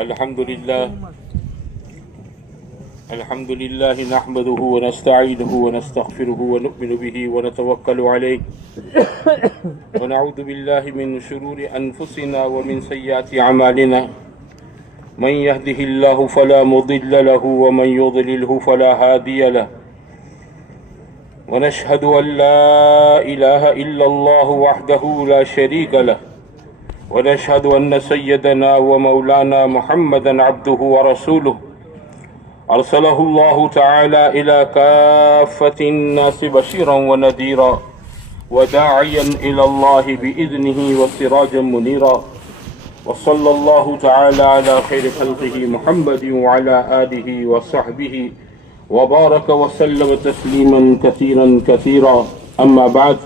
الحمد لله نحمده ونستعينه ونستغفره ونؤمن به ونتوكل عليه ونعوذ بالله من شرور أنفسنا ومن سيئات أعمالنا من يهده الله فلا مضل له ومن يضلله فلا هادي له ونشهد أن لا إله إلا الله وحده لا شريك له ونشهد أن سيدنا ومولانا محمدا عبده ورسوله أرسله الله تعالى إلى كافة الناس بشيرا ونذيرا وداعيا إلى الله بإذنه وسراجا منيرا وصلى الله تعالى على خير خلقه محمد وعلى آله وصحبه وبارك وسلم تسليما كثيرا كثيرا أما بعد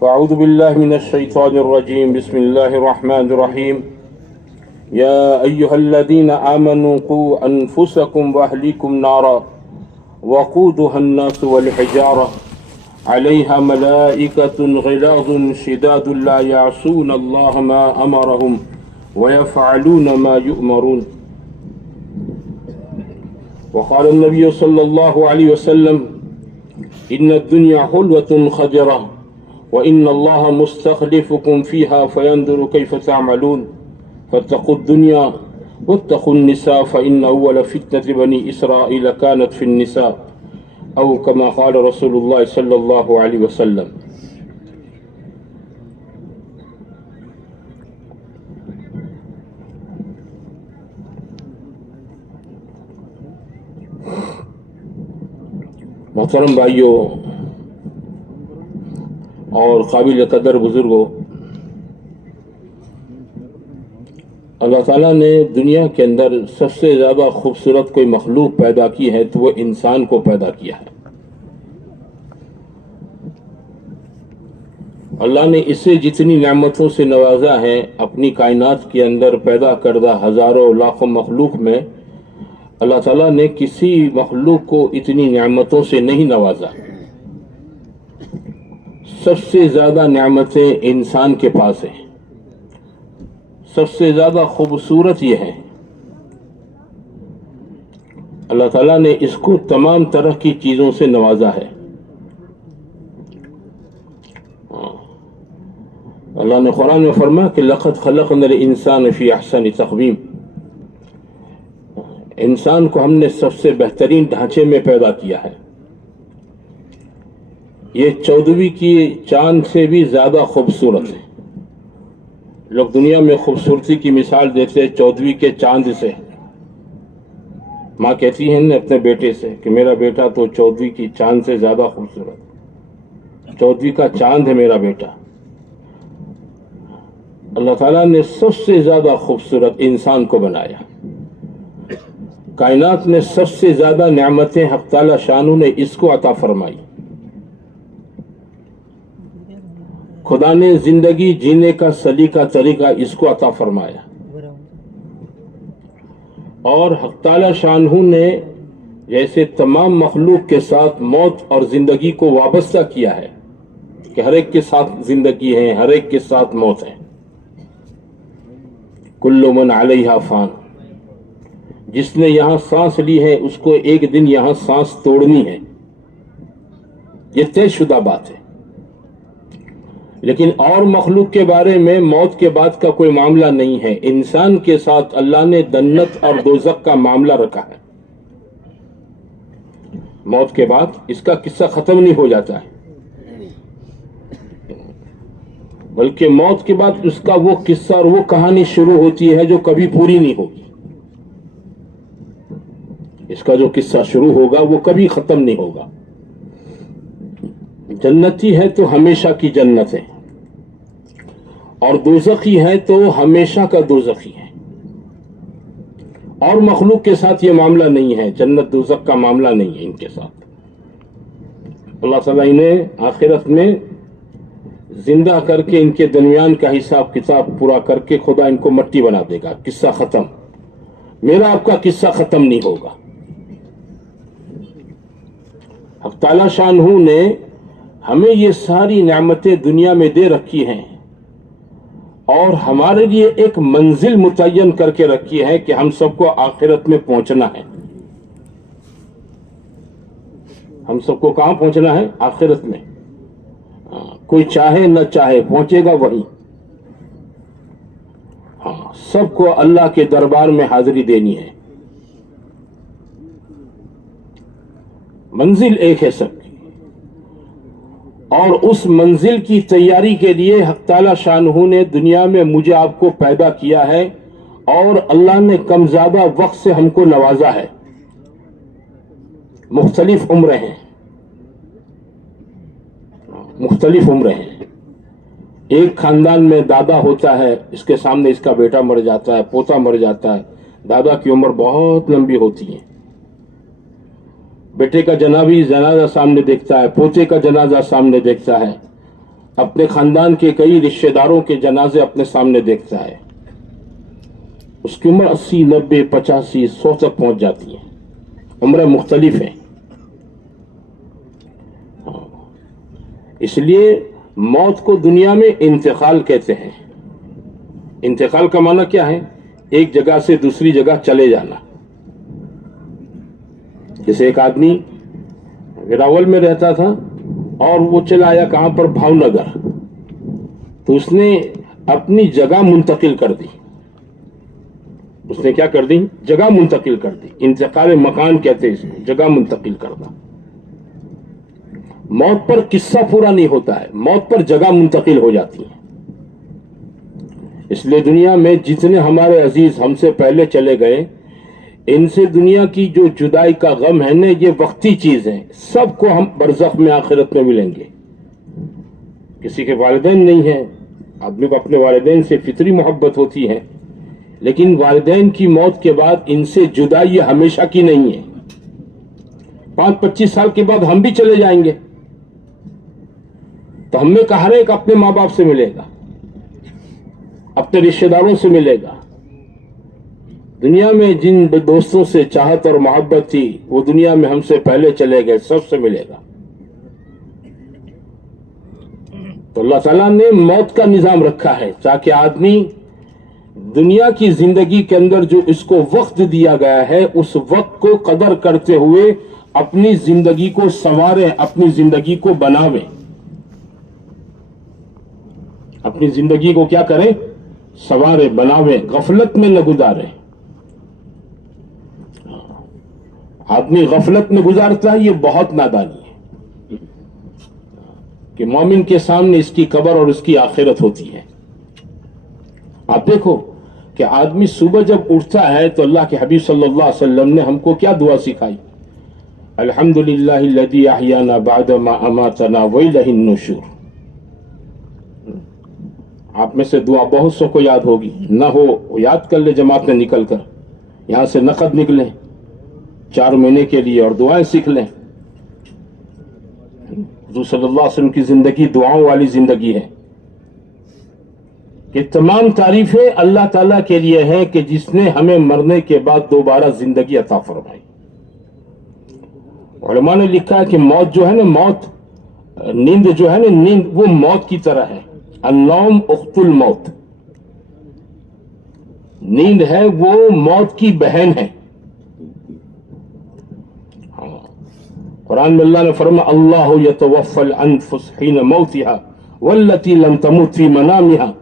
فأعوذ بالله من الشيطان الرجيم بسم الله الرحمن الرحيم يا أيها الذين آمنوا قوا أنفسكم وأهليكم نارا وقودها الناس والحجارة عليها ملائكة غلاظ شداد لا يعصون الله ما أمرهم ويفعلون ما يؤمرون وقال النبي صلى الله عليه وسلم إن الدنيا حلوة خضرة وإن الله مستخلفكم فيها فينظر كيف تعملون فاتقوا الدنيا واتقوا النساء فإن أول فتنة بني إسرائيل كانت في النساء أو كما قال رسول الله صلى الله عليه وسلم. محترم بھائیوں اور قابل قدر بزرگوں، اللہ تعالیٰ نے دنیا کے اندر سب سے زیادہ خوبصورت کوئی مخلوق پیدا کی ہے تو وہ انسان کو پیدا کیا ہے. اللہ نے اسے جتنی نعمتوں سے نوازا ہے اپنی کائنات کے اندر پیدا کردہ ہزاروں لاکھوں مخلوق میں اللہ تعالیٰ نے کسی مخلوق کو اتنی نعمتوں سے نہیں نوازا. سب سے زیادہ نعمتیں انسان کے پاس ہیں. سب سے زیادہ خوبصورت یہ ہے اللہ تعالیٰ نے اس کو تمام طرح کی چیزوں سے نوازا ہے. اللہ نے قرآن میں فرمایا کہ لقد خلقنا الانسان فی احسن تقویم. انسان کو ہم نے سب سے بہترین ڈھانچے میں پیدا کیا ہے. یہ 14ویں کی چاند سے بھی زیادہ خوبصورت ہے. لوگ دنیا میں خوبصورتی کی مثال دیتے ہیں 14ویں کے چاند سے. ماں کہتی ہے اپنے بیٹے سے کہ میرا بیٹا تو 14ویں کی چاند سے زیادہ خوبصورت. 14ویں کا چاند ہے میرا بیٹا. اللہ تعالیٰ نے سب سے زیادہ خوبصورت انسان کو بنایا. کائنات میں سب سے زیادہ نعمتیں حق تعالیٰ شانو نے اس کو عطا فرمائی. خدا نے زندگی جینے کا سلیقہ طریقہ اس کو عطا فرمایا اور حق تعالی شانہ نے جیسے تمام مخلوق کے ساتھ موت اور زندگی کو وابستہ کیا ہے کہ ہر ایک کے ساتھ زندگی ہے، ہر ایک کے ساتھ موت ہے. کل من علیہا فان. جس نے یہاں سانس لی ہے اس کو ایک دن یہاں سانس توڑنی ہے. یہ طے شدہ بات ہے. لیکن اور مخلوق کے بارے میں موت کے بعد کا کوئی معاملہ نہیں ہے. انسان کے ساتھ اللہ نے جنت اور دوزخ کا معاملہ رکھا ہے. موت کے بعد اس کا قصہ ختم نہیں ہو جاتا ہے، بلکہ موت کے بعد اس کا وہ قصہ اور وہ کہانی شروع ہوتی ہے جو کبھی پوری نہیں ہوگی. اس کا جو قصہ شروع ہوگا وہ کبھی ختم نہیں ہوگا. جنتی ہے تو ہمیشہ کی جنت ہے اور دوزخی ہے تو ہمیشہ کا دوزخی ہے. اور مخلوق کے ساتھ یہ معاملہ نہیں ہے، جنت دوزخ کا معاملہ نہیں ہے ان کے ساتھ. اللہ تعالیٰ انہیں آخرت میں زندہ کر کے ان کے درمیان کا حساب کتاب پورا کر کے خدا ان کو مٹی بنا دے گا. قصہ ختم. میرا آپ کا قصہ ختم نہیں ہوگا. حق تعالی شانہ نے ہمیں یہ ساری نعمتیں دنیا میں دے رکھی ہیں اور ہمارے لیے ایک منزل متعین کر کے رکھی ہے کہ ہم سب کو آخرت میں پہنچنا ہے. ہم سب کو کہاں پہنچنا ہے؟ آخرت میں. کوئی چاہے نہ چاہے پہنچے گا وہیں. سب کو اللہ کے دربار میں حاضری دینی ہے. منزل ایک ہے سب کی، اور اس منزل کی تیاری کے لیے حق تعالی شانہ نے دنیا میں مجھے آپ کو پیدا کیا ہے، اور اللہ نے کم زیادہ وقت سے ہم کو نوازا ہے. مختلف عمریں ہیں، مختلف عمریں ہیں. ایک خاندان میں دادا ہوتا ہے، اس کے سامنے اس کا بیٹا مر جاتا ہے، پوتا مر جاتا ہے. دادا کی عمر بہت لمبی ہوتی ہے. بیٹے کا جنازہ سامنے دیکھتا ہے، پوتے کا جنازہ سامنے دیکھتا ہے، اپنے خاندان کے کئی رشتہ داروں کے جنازے اپنے سامنے دیکھتا ہے. اس کی عمر 80، 90، 85، 100 تک پہنچ جاتی ہے. عمریں مختلف ہیں. اس لیے موت کو دنیا میں انتقال کہتے ہیں. انتقال کا معنی کیا ہے؟ ایک جگہ سے دوسری جگہ چلے جانا. جیسے ایک آدمی وراول میں رہتا تھا اور وہ چلا آیا کہاں پر؟ بھاؤ نگر. تو اس نے اپنی جگہ منتقل کر دی. اس نے کیا کر دی؟ جگہ منتقل کر دی. انتقال مکان کہتے ہیں اس کو، جگہ منتقل کرنا. موت پر قصہ پورا نہیں ہوتا ہے، موت پر جگہ منتقل ہو جاتی ہے. اس لیے دنیا میں جتنے ہمارے عزیز ہم سے پہلے چلے گئے، ان سے دنیا کی جو جدائی کا غم ہے نا، یہ وقتی چیز ہے. سب کو ہم برزخ میں آخرت میں ملیں گے. کسی کے والدین نہیں ہیں، آدمی کو اپنے والدین سے فطری محبت ہوتی ہے، لیکن والدین کی موت کے بعد ان سے جدائی یہ ہمیشہ کی نہیں ہے. 5-25 سال کے بعد ہم بھی چلے جائیں گے، تو ہم میں کا ہر ایک اپنے ماں باپ سے ملے گا، اپنے رشتہ داروں سے ملے گا. دنیا میں جن دوستوں سے چاہت اور محبت تھی وہ دنیا میں ہم سے پہلے چلے گئے، سب سے ملے گا. تو اللہ تعالیٰ نے موت کا نظام رکھا ہے تاکہ آدمی دنیا کی زندگی کے اندر جو اس کو وقت دیا گیا ہے اس وقت کو قدر کرتے ہوئے اپنی زندگی کو سنوارے، اپنی زندگی کو بناوے. اپنی زندگی کو کیا کریں؟ سنوارے، بناوے، غفلت میں نہ گزارے. آدمی غفلت میں گزارتا ہے، یہ بہت نادانی ہے. کہ مومن کے سامنے اس کی قبر اور اس کی آخرت ہوتی ہے. آپ دیکھو کہ آدمی صبح جب اٹھتا ہے تو اللہ کے حبیب صلی اللہ علیہ وسلم نے ہم کو کیا دعا سکھائی؟ الحمدللہ الذی احیانا بعد ما اماتنا والیہ النشور. آپ میں سے دعا بہت سو کو یاد ہوگی، نہ ہو یاد کر لے جماعت میں نکل کر. یہاں سے نقد نکلیں 4 مہینے کے لیے اور دعائیں سیکھ لیں. حضور صلی اللہ علیہ وسلم کی زندگی دعاؤں والی زندگی ہے. کہ تمام تعریفیں اللہ تعالیٰ کے لیے ہیں کہ جس نے ہمیں مرنے کے بعد دوبارہ زندگی عطا فرمائی. علماء نے لکھا ہے کہ موت جو ہے نا، موت، نیند جو ہے نا، نیند وہ موت کی طرح ہے. النوم اخت الموت. نیند ہے وہ موت کی بہن ہے. قرآن میں اللہ نے فرمایا اللہ یتوفی الانفس حین موتها والتی لم تمت فی منامها.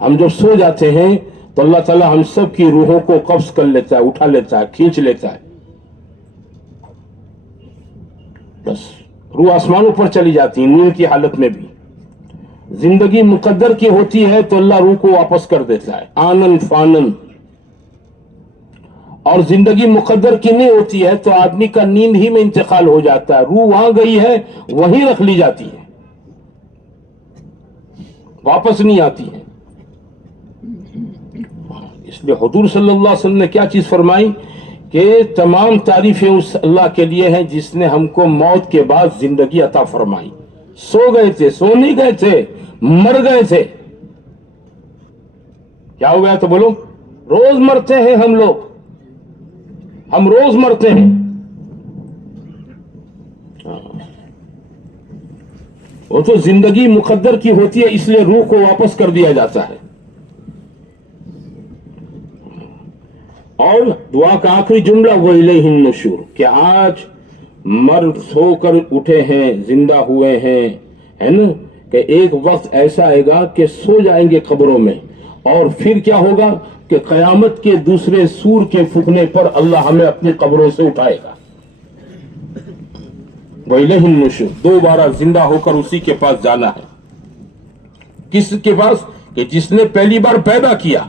ہم جب سو جاتے ہیں تو اللہ تعالیٰ ہم سب کی روحوں کو قبض کر لیتا ہے، اٹھا لیتا ہے، کھینچ لیتا ہے. بس روح آسمانوں پر چلی جاتی ہے نیند کی حالت میں بھی. زندگی مقدر کی ہوتی ہے تو اللہ روح کو واپس کر دیتا ہے آنن فانن. اور زندگی مقدر کی نہیں ہوتی ہے تو آدمی کا نیند ہی میں انتقال ہو جاتا ہے. روح وہاں گئی ہے وہیں رکھ لی جاتی ہے، واپس نہیں آتی ہے. اس لیے حضور صلی اللہ علیہ وسلم نے کیا چیز فرمائی کہ تمام تعریفیں اس اللہ کے لیے ہیں جس نے ہم کو موت کے بعد زندگی عطا فرمائی. سو گئے تھے، سو نہیں گئے تھے، مر گئے تھے. کیا ہو گیا تو بولو؟ روز مرتے ہیں ہم لوگ، ہم روز مرتے ہیں. وہ تو زندگی مقدر کی ہوتی ہے، اس لیے روح کو واپس کر دیا جاتا ہے. اور دعا کا آخری جملہ وَإِلَيْهِ النُّشُورُ، کہ آج مر سو کر اٹھے ہیں، زندہ ہوئے ہیں، ہے نا، کہ ایک وقت ایسا آئے گا کہ سو جائیں گے قبروں میں، اور پھر کیا ہوگا کہ قیامت کے دوسرے سور کے پھونکنے پر اللہ ہمیں اپنی قبروں سے اٹھائے گا. وَإِلَيْهِ النُّشُورُ، دوبارہ زندہ ہو کر اسی کے پاس جانا ہے. کس کے پاس؟ کہ جس نے پہلی بار پیدا کیا،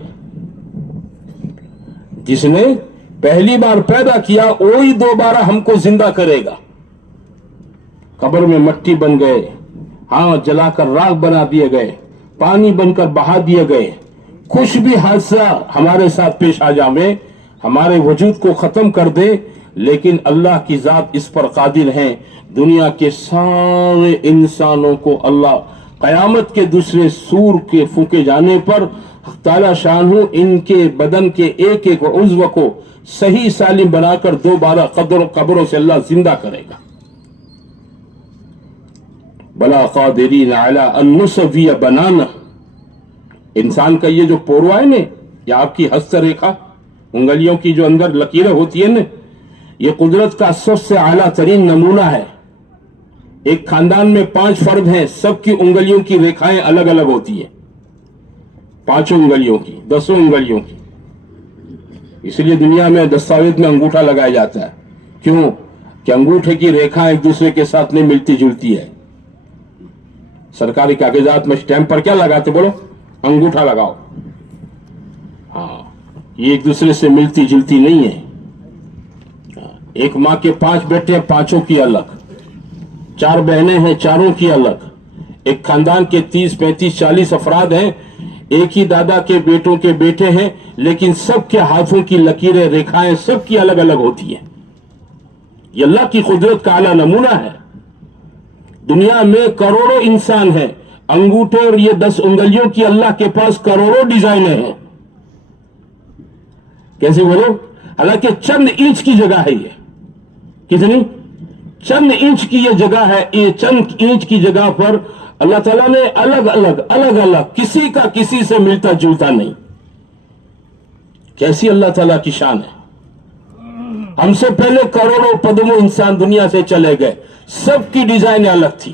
جس نے پہلی بار پیدا کیا وہی دوبارہ ہم کو زندہ کرے گا. قبر میں مٹی بن گئے، ہاں جلا کر راکھ بنا دیے گئے، پانی بن کر بہا دیے گئے، کچھ بھی حادثہ ہمارے ساتھ پیش آ جائے، ہمارے وجود کو ختم کر دے، لیکن اللہ کی ذات اس پر قادر ہیں. دنیا کے سارے انسانوں کو اللہ قیامت کے دوسرے سور کے پھونکے جانے پر تعالی شان ان کے بدن کے ایک ایک عضو کو صحیح سالم بنا کر دوبارہ قبروں سے اللہ زندہ کرے گا. بلا قادرین علی ان نسوی بنانا. انسان کا یہ جو پوروا ہے نا، یا آپ کی ہست ریکھا، انگلیوں کی جو اندر لکیریں ہوتی ہیں نا، یہ قدرت کا سب سے اعلیٰ ترین نمونہ ہے. ایک خاندان میں 5 فرد ہیں، سب کی انگلیوں کی ریکھائیں الگ الگ ہوتی ہیں، 5 انگلیوں کی، 10 انگلیوں کی. اس لیے دنیا میں دستاویز میں انگوٹھا لگایا جاتا ہے. کیوں؟ کہ انگوٹھے کی ریکھا ایک دوسرے کے ساتھ نہیں ملتی جلتی ہے. سرکاری کاغذات میں اسٹیمپ پر کیا لگاتے؟ بولو، انگوٹھا لگاؤ. ہاں، یہ ایک دوسرے سے ملتی جلتی نہیں ہے. ایک ماں کے 5 بیٹے ہیں، 5 کی الگ. 4 بہنیں ہیں، 4 کی الگ. ایک خاندان کے 30 35 40 افراد ہیں، ایک ہی دادا کے بیٹوں کے بیٹے ہیں، لیکن سب کے ہاتھوں کی لکیریں ریکھائیں سب کی الگ الگ ہوتی ہیں. یہ اللہ کی قدرت کا اعلیٰ نمونہ ہے. دنیا میں کروڑوں انسان ہیں، انگوٹھے اور یہ 10 انگلیوں کی اللہ کے پاس کروڑوں ڈیزائنیں ہیں. کیسے بولو؟ حالانکہ چند انچ کی جگہ ہے. یہ کتنی؟ چند انچ کی یہ جگہ ہے. یہ چند انچ کی جگہ پر اللہ تعالیٰ نے الگ الگ کسی کا کسی سے ملتا جلتا نہیں. کیسی اللہ تعالیٰ کی شان ہے. ہم سے پہلے کروڑوں پدموں انسان دنیا سے چلے گئے، سب کی ڈیزائن الگ تھی.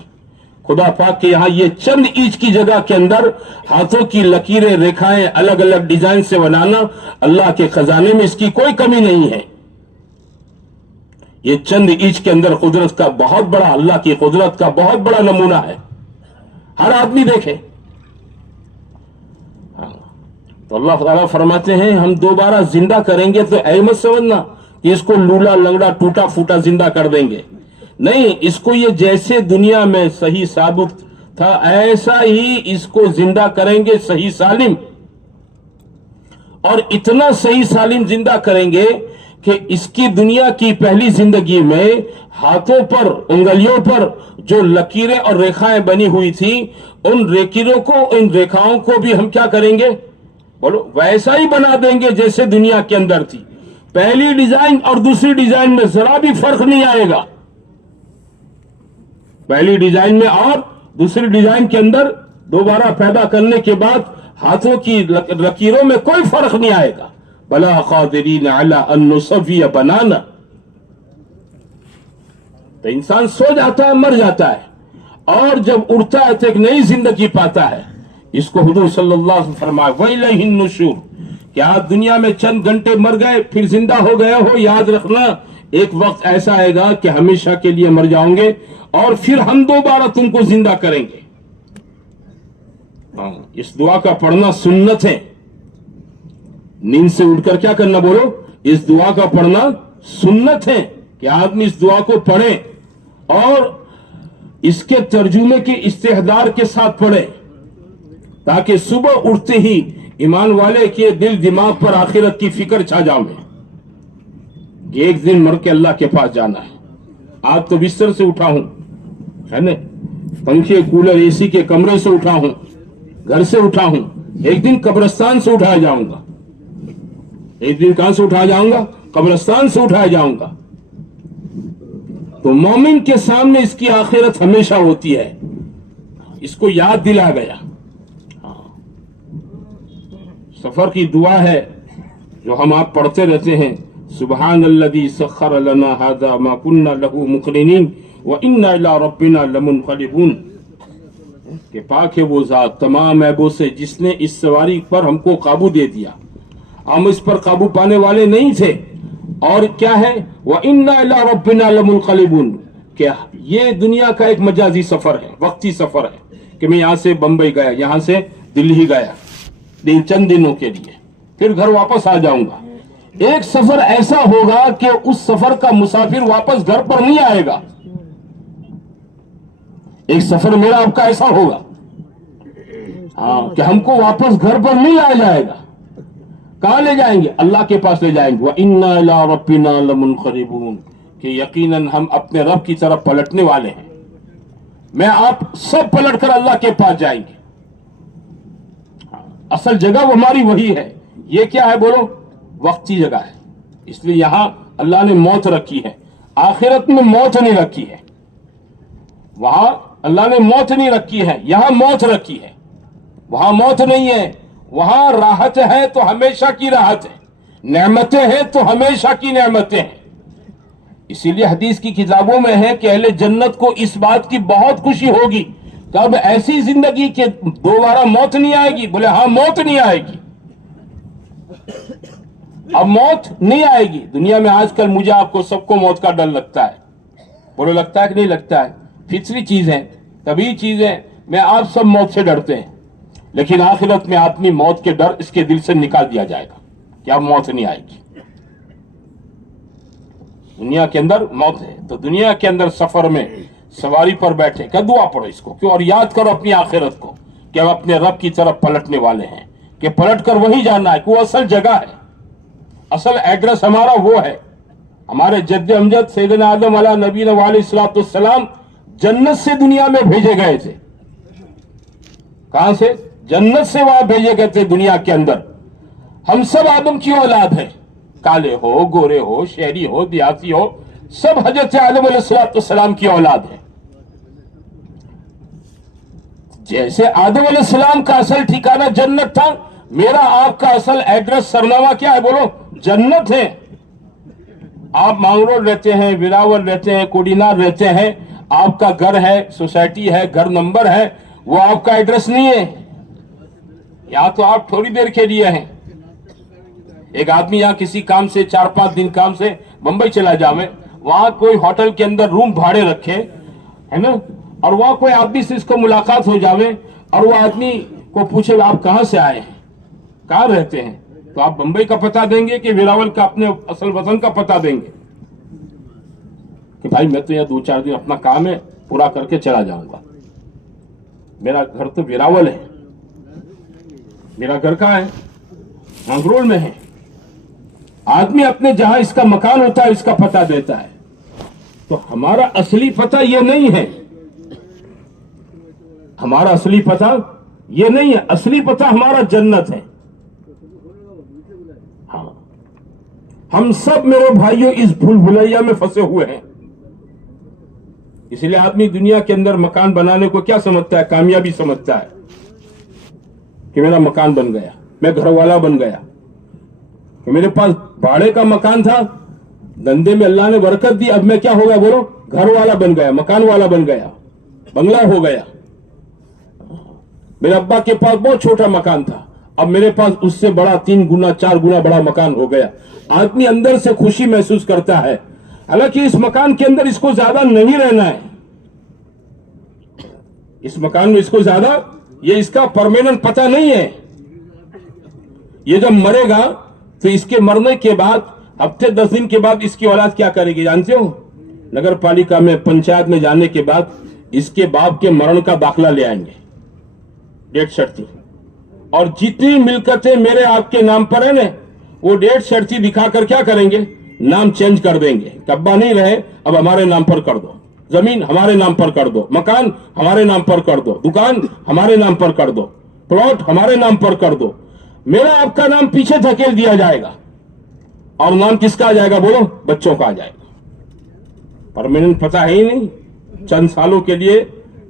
خدا پاک کے یہاں یہ چند انچ کی جگہ کے اندر ہاتھوں کی لکیریں ریکھائیں الگ الگ ڈیزائن سے بنانا، اللہ کے خزانے میں اس کی کوئی کمی نہیں ہے. یہ چند انچ کے اندر قدرت کا بہت بڑا، اللہ کی قدرت کا بہت بڑا نمونہ ہے. ہر آدمی دیکھے. تو اللہ تعالیٰ فرماتے ہیں ہم دوبارہ زندہ کریں گے تو اے مت سمجھنا کہ اس کو لولا لنگڑا ٹوٹا پھوٹا زندہ کر دیں گے. نہیں، اس کو یہ جیسے دنیا میں صحیح ثابت تھا ایسا ہی اس کو زندہ کریں گے، صحیح سالم. اور اتنا صحیح سالم زندہ کریں گے کہ اس کی دنیا کی پہلی زندگی میں ہاتھوں پر، انگلیوں پر جو لکیریں اور ریکھائیں بنی ہوئی تھی، ان لکیروں کو، ان ریکھاؤں کو بھی ہم کیا کریں گے؟ بولو، ویسا ہی بنا دیں گے جیسے دنیا کے اندر تھی. پہلی ڈیزائن اور دوسری ڈیزائن میں ذرا بھی فرق نہیں آئے گا. پہلی ڈیزائن میں اور دوسری ڈیزائن کے اندر دوبارہ پیدا کرنے کے بعد ہاتھوں کی لکیروں میں کوئی فرق نہیں آئے گا. بلا قادرین علی ان نسوی بنانا. تو انسان سو جاتا ہے، مر جاتا ہے، اور جب اٹھتا ہے تو ایک نئی زندگی پاتا ہے. اس کو حضور صلی اللہ علیہ وسلم فرمایا وَإِلَيْهِ النُّشُورُ، کہ آپ دنیا میں چند گھنٹے مر گئے پھر زندہ ہو گئے ہو، یاد رکھنا ایک وقت ایسا آئے گا کہ ہمیشہ کے لیے مر جاؤں گے اور پھر ہم دوبارہ تم کو زندہ کریں گے. اس دعا کا پڑھنا سنت ہے. نیند سے اٹھ کر کیا کرنا؟ بولو، اس دعا کا پڑھنا سنت ہے کہ آدمی اس دعا کو پڑھے اور اس کے ترجمے کے استحضار کے ساتھ پڑھے، تاکہ صبح اٹھتے ہی ایمان والے کے دل دماغ پر آخرت کی فکر چھا جاؤں کہ ایک دن مر کے اللہ کے پاس جانا ہے. آج تو بستر سے اٹھا ہوں، ہے نا، پنکھے کولر اے سی کے کمرے سے اٹھا ہوں، گھر سے اٹھا ہوں، ایک دن قبرستان سے اٹھایا جاؤں گا. ایک دن کہاں سے اٹھایا جاؤں گا؟ قبرستان سے اٹھایا جاؤں گا. تو مومن کے سامنے اس کی آخرت ہمیشہ ہوتی ہے. اس کو یاد دلا گیا. سفر کی دعا ہے جو ہم آپ پڑھتے رہتے ہیں, سبحان الذی سخر لنا ھذا ما كنا له مقرنین وإنا إلی ربنا لمنقلبون, کہ پاک ہے وہ ذات تمام عیبوں سے جس نے اس سواری پر ہم کو قابو دے دیا, ہم اس پر قابو پانے والے نہیں تھے. اور کیا ہے, وَإِنَّا إِلَىٰ رَبِّنَا لَمُنْقَلِبُونَ, کہ یہ دنیا کا ایک مجازی سفر ہے, وقتی سفر ہے, کہ میں یہاں سے بمبئی گیا, یہاں سے دلی گیا چند دنوں کے لیے, پھر گھر واپس آ جاؤں گا. ایک سفر ایسا ہوگا کہ اس سفر کا مسافر واپس گھر پر نہیں آئے گا. ایک سفر میرا آپ کا ایسا ہوگا کہ ہم کو واپس گھر پر نہیں لایا جائے گا. کہاں لے جائیں گے؟ اللہ کے پاس لے جائیں گے. وَإِنَّا إِلَىٰ رَبِّنَا لَمُنْقَلِبُونَ, کہ یقیناً ہم اپنے رب کی طرف پلٹنے والے ہیں. میں آپ سب پلٹ کر اللہ کے پاس جائیں گے. اصل جگہ وہ ہماری وہی ہے. یہ کیا ہے بولو؟ وقتی جگہ ہے. اس لیے یہاں اللہ نے موت رکھی ہے, آخرت میں موت نہیں رکھی ہے. وہاں اللہ نے موت نہیں رکھی ہے, یہاں موت رکھی ہے. وہاں موت نہیں ہے, وہاں راحت ہے تو ہمیشہ کی راحت ہے, نعمتیں ہیں تو ہمیشہ کی نعمتیں ہیں. اسی لیے حدیث کی کتابوں میں ہے کہ اہل جنت کو اس بات کی بہت خوشی ہوگی کہ اب ایسی زندگی کہ دوبارہ موت نہیں آئے گی. بولے ہاں موت نہیں آئے گی, اب موت نہیں آئے گی. دنیا میں آج کل مجھے آپ کو سب کو موت کا ڈر لگتا ہے. بولے لگتا ہے کہ نہیں لگتا ہے؟ فطری چیز ہے, طبیعی چیز ہے. میں آپ سب موت سے ڈرتے ہیں, لیکن آخرت میں آدمی موت کے ڈر اس کے دل سے نکال دیا جائے گا کہ اب موت نہیں آئے گی. دنیا کے اندر موت ہے تو دنیا کے اندر سفر میں سواری پر بیٹھے کہ دعا پڑھو اس کو کیوں, اور یاد کرو اپنی آخرت کو کہ ہم اپنے رب کی طرف پلٹنے والے ہیں, کہ پلٹ کر وہی جاننا ہے کہ وہ اصل جگہ ہے, اصل ایڈریس ہمارا وہ ہے. ہمارے جد امجد سیدنا آدم علیہ نبینا علیہ الصلوۃ والسلام جنت سے دنیا میں بھیجے گئے تھے. کہاں سے؟ جنت سے وہاں بھیجے گئے تھے دنیا کے اندر. ہم سب آدم کی اولاد ہیں, کالے ہو, گورے ہو, شہری ہو, دیہاتی ہو, سب حضرت آدم علیہ السلام کی اولاد ہیں. جیسے آدم علیہ السلام کا اصل ٹھکانہ جنت تھا, میرا آپ کا اصل ایڈریس سرنامہ کیا ہے بولو؟ جنت ہے. آپ مانگرول رہتے ہیں, وراول رہتے ہیں, کوڈینار رہتے ہیں, آپ کا گھر ہے, سوسائٹی ہے, گھر نمبر ہے, وہ آپ کا ایڈریس نہیں ہے. یہاں تو آپ تھوڑی دیر کے لیے ہیں. ایک آدمی یہاں کسی کام سے 4-5 دن کام سے بمبئی چلا جاوے, وہاں کوئی ہوٹل کے اندر روم بھاڑے رکھے ہے نا, اور وہاں کوئی آدمی سے اس کو ملاقات ہو جاوے اور وہ آدمی کو پوچھے آپ کہاں سے آئے ہیں, کہاں رہتے ہیں, تو آپ بمبئی کا پتہ دیں گے کہ ویراول کا اپنے اصل وطن کا پتہ دیں گے کہ بھائی میں تو یہاں 2-4 دن اپنا کام ہے پورا کر کے چلا جاؤں گا, میرا گھر تو ویراول ہے, میرا گھر کہاں ہے؟ منگرول میں ہے. آدمی اپنے جہاں اس کا مکان ہوتا ہے اس کا پتہ دیتا ہے. تو ہمارا اصلی پتہ یہ نہیں ہے, ہمارا اصلی پتہ یہ نہیں ہے, اصلی پتہ ہمارا جنت ہے. ہاں ہم سب میرے بھائیوں اس بھول بھلیا میں پھنسے ہوئے ہیں. اس لیے آدمی دنیا کے اندر مکان بنانے کو کیا سمجھتا ہے؟ کامیابی سمجھتا ہے کہ میرا مکان بن گیا, میں گھر والا بن گیا, کہ میرے پاس بھاڑے کا مکان تھا, دھندے میں اللہ نے برکت دی, اب میں کیا ہو گیا بولو؟ گھر والا بن گیا, مکان والا بن گیا, بنگلہ ہو گیا. میرے ابا کے پاس بہت چھوٹا مکان تھا, اب میرے پاس اس سے بڑا 3 گنا 4 گنا بڑا مکان ہو گیا. آدمی اندر سے خوشی محسوس کرتا ہے, حالانکہ اس مکان کے اندر اس کو زیادہ نہیں رہنا ہے. اس مکان میں اس کو زیادہ, یہ اس کا پرماننٹ پتہ نہیں ہے. یہ جب مرے گا تو اس کے مرنے کے بعد ہفتے 10 دن کے بعد اس کی اولاد کیا کرے گی جانتے ہو؟ نگر پالیکا میں, پنچایت میں جانے کے بعد اس کے باپ کے مرن کا داخلہ لے آئیں گے, ڈیتھ سرٹیفکیٹ, اور جتنی ملکتیں میرے آپ کے نام پر ہیں نا وہ ڈیتھ سرٹیفکیٹ دکھا کر کیا کریں گے؟ نام چینج کر دیں گے. ابا نہیں رہے, اب ہمارے نام پر کر دو, زمین ہمارے نام پر کر دو, مکان ہمارے نام پر کر دو, دکان ہمارے نام پر کر دو, پلاٹ ہمارے نام پر کر دو. میرا آپ کا نام پیچھے دھکیل دیا جائے گا, اور نام کس کا آ جائے گا بولو؟ بچوں کا آ جائے گا. پرماننٹ پتہ ہے ہی نہیں, چند سالوں کے لیے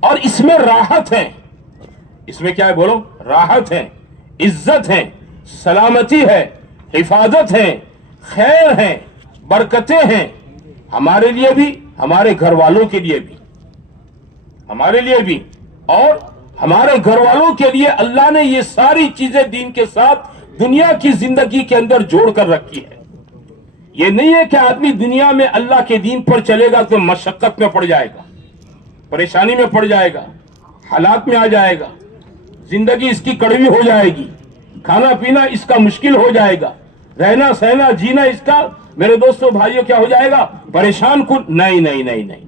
اور اس میں راحت ہے. اس میں کیا ہے بولو؟ راحت ہے, عزت ہے, سلامتی ہے, حفاظت ہے, خیر ہے, برکتیں ہیں, ہمارے لیے بھی, ہمارے گھر والوں کے لیے بھی, ہمارے لیے بھی اور ہمارے گھر والوں کے لیے. اللہ نے یہ ساری چیزیں دین کے ساتھ دنیا کی زندگی کے اندر جوڑ کر رکھی ہے. یہ نہیں ہے کہ آدمی دنیا میں اللہ کے دین پر چلے گا تو مشقت میں پڑ جائے گا, پریشانی میں پڑ جائے گا, حالات میں آ جائے گا, زندگی اس کی کڑوی ہو جائے گی, کھانا پینا اس کا مشکل ہو جائے گا, رہنا سہنا جینا اس کا میرے دوستوں بھائیوں کیا ہو جائے گا؟ پریشان کن. نہیں نہیں نہیں نہیں,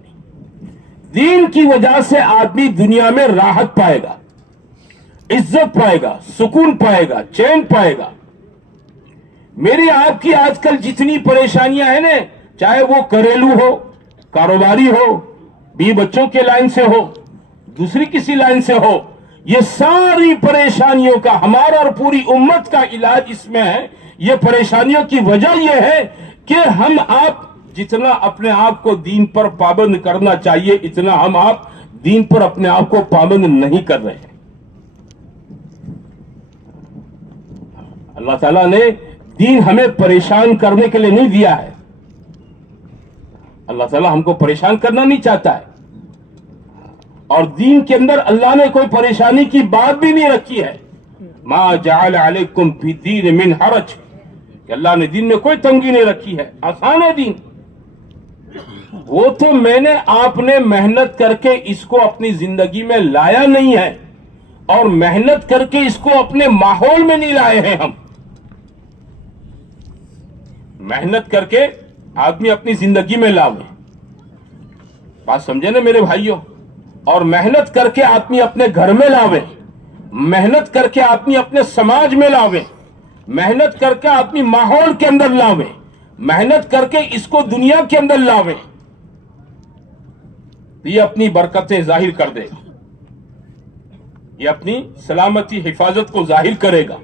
دین کی وجہ سے آدمی دنیا میں راحت پائے گا, عزت پائے گا, سکون پائے گا, چین پائے گا. میری آپ کی آج کل جتنی پریشانیاں ہیں نا, چاہے وہ گھریلو ہو, کاروباری ہو, بیوی بچوں کے لائن سے ہو, دوسری کسی لائن سے ہو, یہ ساری پریشانیوں کا ہمارا اور پوری امت کا علاج اس میں ہے. یہ پریشانیوں کی وجہ یہ ہے کہ ہم آپ جتنا اپنے آپ کو دین پر پابند کرنا چاہیے اتنا ہم آپ دین پر اپنے آپ کو پابند نہیں کر رہے ہیں. اللہ تعالیٰ نے دین ہمیں پریشان کرنے کے لیے نہیں دیا ہے. اللہ تعالیٰ ہم کو پریشان کرنا نہیں چاہتا ہے, اور دین کے اندر اللہ نے کوئی پریشانی کی بات بھی نہیں رکھی ہے. ما جعل علیکم فی الدین من حرج, کہ اللہ نے دین میں کوئی تنگی نہیں رکھی ہے, آسان ہے دین. وہ تو میں نے آپ نے محنت کر کے اس کو اپنی زندگی میں لایا نہیں ہے, اور محنت کر کے اس کو اپنے ماحول میں نہیں لائے ہیں. ہم محنت کر کے آدمی اپنی زندگی میں لاوے, بات سمجھے نا میرے بھائیوں؟ اور محنت کر کے آدمی اپنے گھر میں لاوے, محنت کر کے آدمی اپنے سماج میں لاوے, محنت کر کے آدمی ماحول کے اندر لاوے, محنت کر کے اس کو دنیا کے اندر لاوے, یہ اپنی برکتیں ظاہر کر دے گا, یہ اپنی سلامتی حفاظت کو ظاہر کرے گا.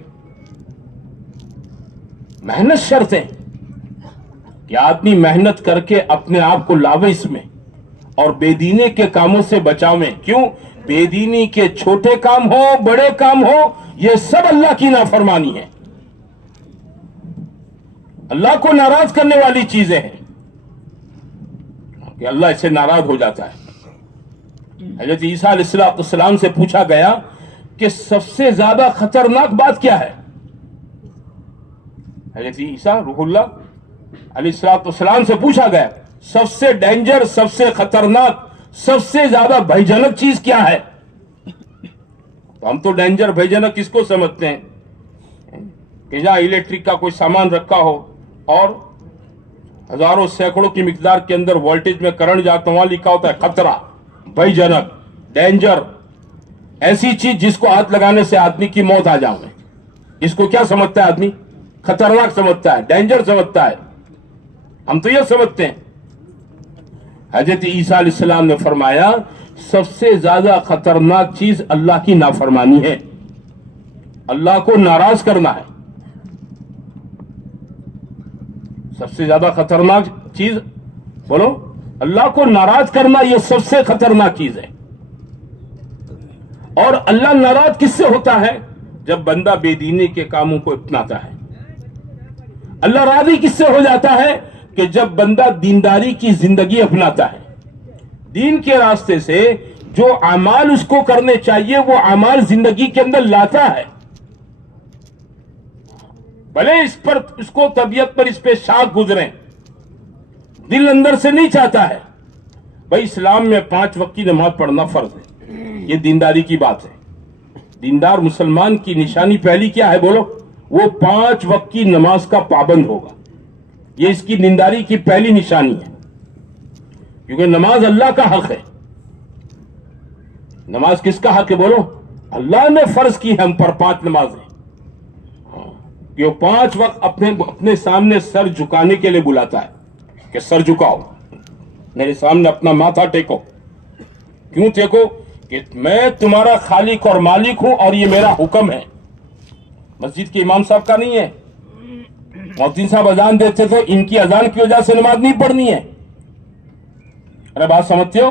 محنت شرط ہے کہ آدمی محنت کر کے اپنے آپ کو لاوے اس میں, اور بے دینی کے کاموں سے بچاویں. کیوں؟ بے دینی کے چھوٹے کام ہو بڑے کام ہو, یہ سب اللہ کی نافرمانی ہے, اللہ کو ناراض کرنے والی چیزیں ہیں, کہ اللہ اس سے ناراض ہو جاتا ہے. حضرت عیسیٰ علیہ السلام سے پوچھا گیا کہ سب سے زیادہ خطرناک بات کیا ہے؟ حضرت عیسیٰ روح اللہ علیہ السلام سے پوچھا گیا سب سے ڈینجر, سب سے خطرناک, سب سے زیادہ بھیجنک چیز کیا ہے؟ تو ہم تو ڈینجر بھیجنک کس کو سمجھتے ہیں کہ جہاں الیکٹرک کا کوئی سامان رکھا ہو اور ہزاروں سینکڑوں کی مقدار کے اندر وولٹیج میں کرنٹ جاتا, وہاں لکھا ہوتا ہے خطرہ, بھیجنک, ڈینجر. ایسی چیز جس کو ہاتھ لگانے سے آدمی کی موت آ جائے, اس کو کیا سمجھتا ہے آدمی؟ خطرناک سمجھتا ہے, ڈینجر سمجھتا ہے. ہم تو یہ سمجھتے ہیں. حضرت عیسیٰ علیہ السلام نے فرمایا سب سے زیادہ خطرناک چیز اللہ کی نافرمانی ہے, اللہ کو ناراض کرنا ہے. سب سے زیادہ خطرناک چیز بولو, اللہ کو ناراض کرنا, یہ سب سے خطرناک چیز ہے. اور اللہ ناراض کس سے ہوتا ہے؟ جب بندہ بے دینی کے کاموں کو اپناتا ہے. اللہ راضی کس سے ہو جاتا ہے؟ کہ جب بندہ دینداری کی زندگی اپناتا ہے, دین کے راستے سے جو اعمال اس کو کرنے چاہیے وہ اعمال زندگی کے اندر لاتا ہے. بھلے اس کو طبیعت پر اس پہ شاک گزریں, دل اندر سے نہیں چاہتا ہے. بھائی اسلام میں 5 وقت کی نماز پڑھنا فرض ہے, یہ دینداری کی بات ہے. دیندار مسلمان کی نشانی پہلی کیا ہے بولو؟ وہ 5 وقت کی نماز کا پابند ہوگا. یہ اس کی دینداری کی پہلی نشانی ہے, کیونکہ نماز اللہ کا حق ہے. نماز کس کا حق ہے بولو؟ اللہ نے فرض کی ہے ہم پر 5 نمازیں. کہ وہ 5 وقت اپنے سامنے سر جھکانے کے لیے بلاتا ہے کہ سر جھکاؤ, میرے سامنے اپنا ماتھا ٹیکو. کیوں ٹیکو؟ کہ میں تمہارا خالق اور مالک ہوں اور یہ میرا حکم ہے. مسجد کے امام صاحب کا نہیں ہے. مؤذن صاحب اذان دیتے تھے, ان کی اذان کی وجہ سے نماز نہیں پڑھنی ہے. ارے بات سمجھتے ہو؟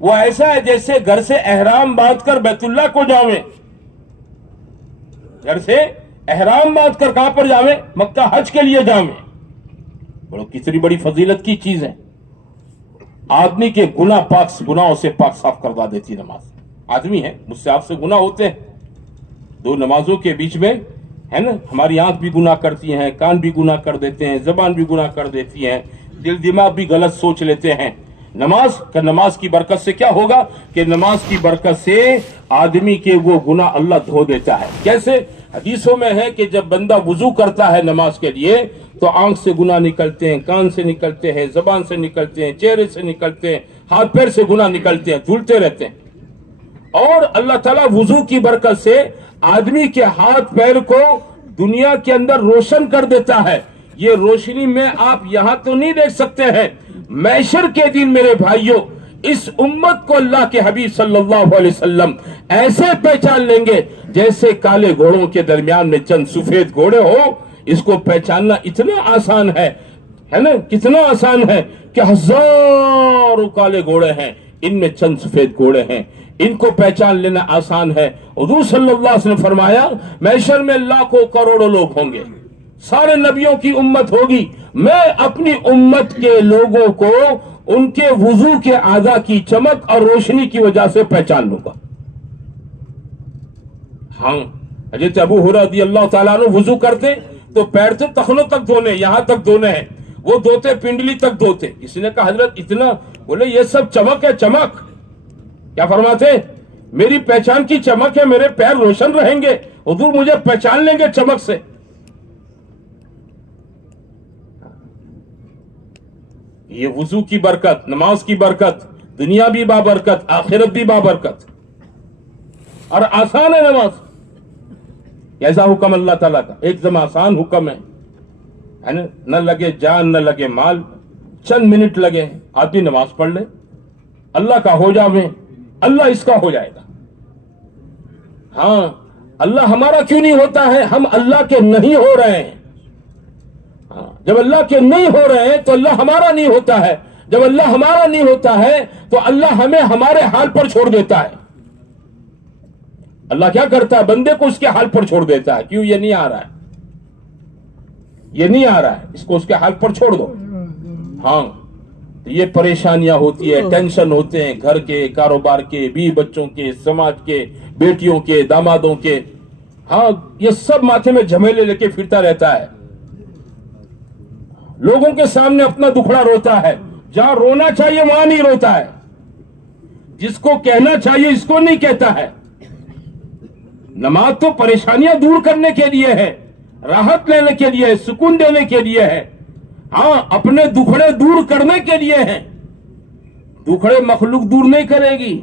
وہ ایسا ہے جیسے گھر سے احرام باندھ کر بیت اللہ کو جاویں، گھر سے احرام باندھ کر کہاں پر جاویں؟ مکہ حج کے لیے جاویں۔ بڑو کتنی بڑی فضیلت کی چیز ہے۔ آدمی کے گناہوں سے پاک صاف کروا دیتی نماز۔ آدمی ہے، مجھ سے آپ سے گناہ ہوتے ہیں، دو نمازوں کے بیچ میں ہے نا، ہماری آنکھ بھی گناہ کرتی ہیں، کان بھی گناہ کر دیتے ہیں، زبان بھی گناہ کر دیتی ہیں، دل دماغ بھی غلط سوچ لیتے ہیں۔ نماز کی برکت سے کیا ہوگا کہ نماز کی برکت سے آدمی کے وہ گناہ اللہ دھو دیتا ہے۔ کیسے؟ حدیثوں میں ہے کہ جب بندہ وضو کرتا ہے نماز کے لیے تو آنکھ سے گناہ نکلتے ہیں، کان سے نکلتے ہیں، زبان سے نکلتے ہیں، چہرے سے نکلتے ہیں، ہاتھ پیر سے گناہ نکلتے ہیں، دھلتے رہتے ہیں۔ اور اللہ تعالیٰ وضو کی برکت سے آدمی کے ہاتھ پیر کو دنیا کے اندر روشن کر دیتا ہے۔ یہ روشنی میں آپ یہاں تو نہیں دیکھ سکتے ہیں، محشر کے دن میرے بھائیوں اس امت کو اللہ کے حبیب صلی اللہ علیہ وسلم ایسے پہچان لیں گے جیسے کالے گھوڑوں کے درمیان میں چند سفید گھوڑے ہو۔ اس کو پہچاننا اتنا آسان ہے نا، کتنا آسان ہے کہ ہزاروں کالے گھوڑے ہیں، ان میں چند سفید گھوڑے ہیں، ان کو پہچان لینا آسان ہے۔ حضور صلی اللہ علیہ وسلم فرمایا محشر میں لاکھوں کروڑوں لوگ ہوں گے، سارے نبیوں کی امت ہوگی، میں اپنی امت کے لوگوں کو ان کے وضو کے اعضاء کی چمک اور روشنی کی وجہ سے پہچان لوں گا۔ ہاں، حضرت ابو ہریرہ رضی اللہ تعالیٰ عنہ وضو کرتے تو پیر سے ٹخنوں تک دھونے، یہاں تک دھونے ہیں، وہ دھوتے پنڈلی تک دھوتے۔ کسی نے کہا حضرت اتنا؟ بولے یہ سب چمک ہے، چمک۔ کیا فرماتے؟ میری پہچان کی چمک ہے، میرے پیر روشن رہیں گے، حضور مجھے پہچان لیں گے چمک سے۔ یہ وضو کی برکت، نماز کی برکت، دنیا بھی بابرکت، آخرت بھی بابرکت، اور آسان ہے نماز۔ ایسا حکم اللہ تعالیٰ کا ایک دم آسان حکم ہے نا، نہ لگے جان نہ لگے مال، چند منٹ لگے آدمی نماز پڑھ لے، اللہ کا ہو جاویں، اللہ اس کا ہو جائے گا۔ ہاں، اللہ ہمارا کیوں نہیں ہوتا ہے؟ ہم اللہ کے نہیں ہو رہے ہیں۔ جب اللہ کے نہیں ہو رہے ہیں تو اللہ ہمارا نہیں ہوتا ہے، جب اللہ ہمارا نہیں ہوتا ہے تو اللہ ہمیں ہمارے حال پر چھوڑ دیتا ہے۔ اللہ کیا کرتا ہے؟ بندے کو اس کے حال پر چھوڑ دیتا ہے۔ کیوں؟ یہ نہیں آ رہا ہے، یہ نہیں آ رہا ہے، اس کو اس کے حال پر چھوڑ دو۔ ہاں، یہ پریشانیاں ہوتی ہے، ٹینشن ہوتے ہیں، گھر کے، کاروبار کے، بیوی بچوں کے، سماج کے، بیٹیوں کے، دامادوں کے، ہاں یہ سب ماتھے میں جھمیلے لے کے پھرتا رہتا ہے، لوگوں کے سامنے اپنا دکھڑا روتا ہے، جہاں رونا چاہیے وہاں نہیں روتا ہے، جس کو کہنا چاہیے اس کو نہیں کہتا ہے۔ نماز تو پریشانیاں دور کرنے کے لیے ہے، راحت لینے کے لیے ہے، سکون دینے کے لیے ہے، ہاں اپنے دکھڑے دور کرنے کے لیے ہے۔ دکھڑے مخلوق دور نہیں کرے گی۔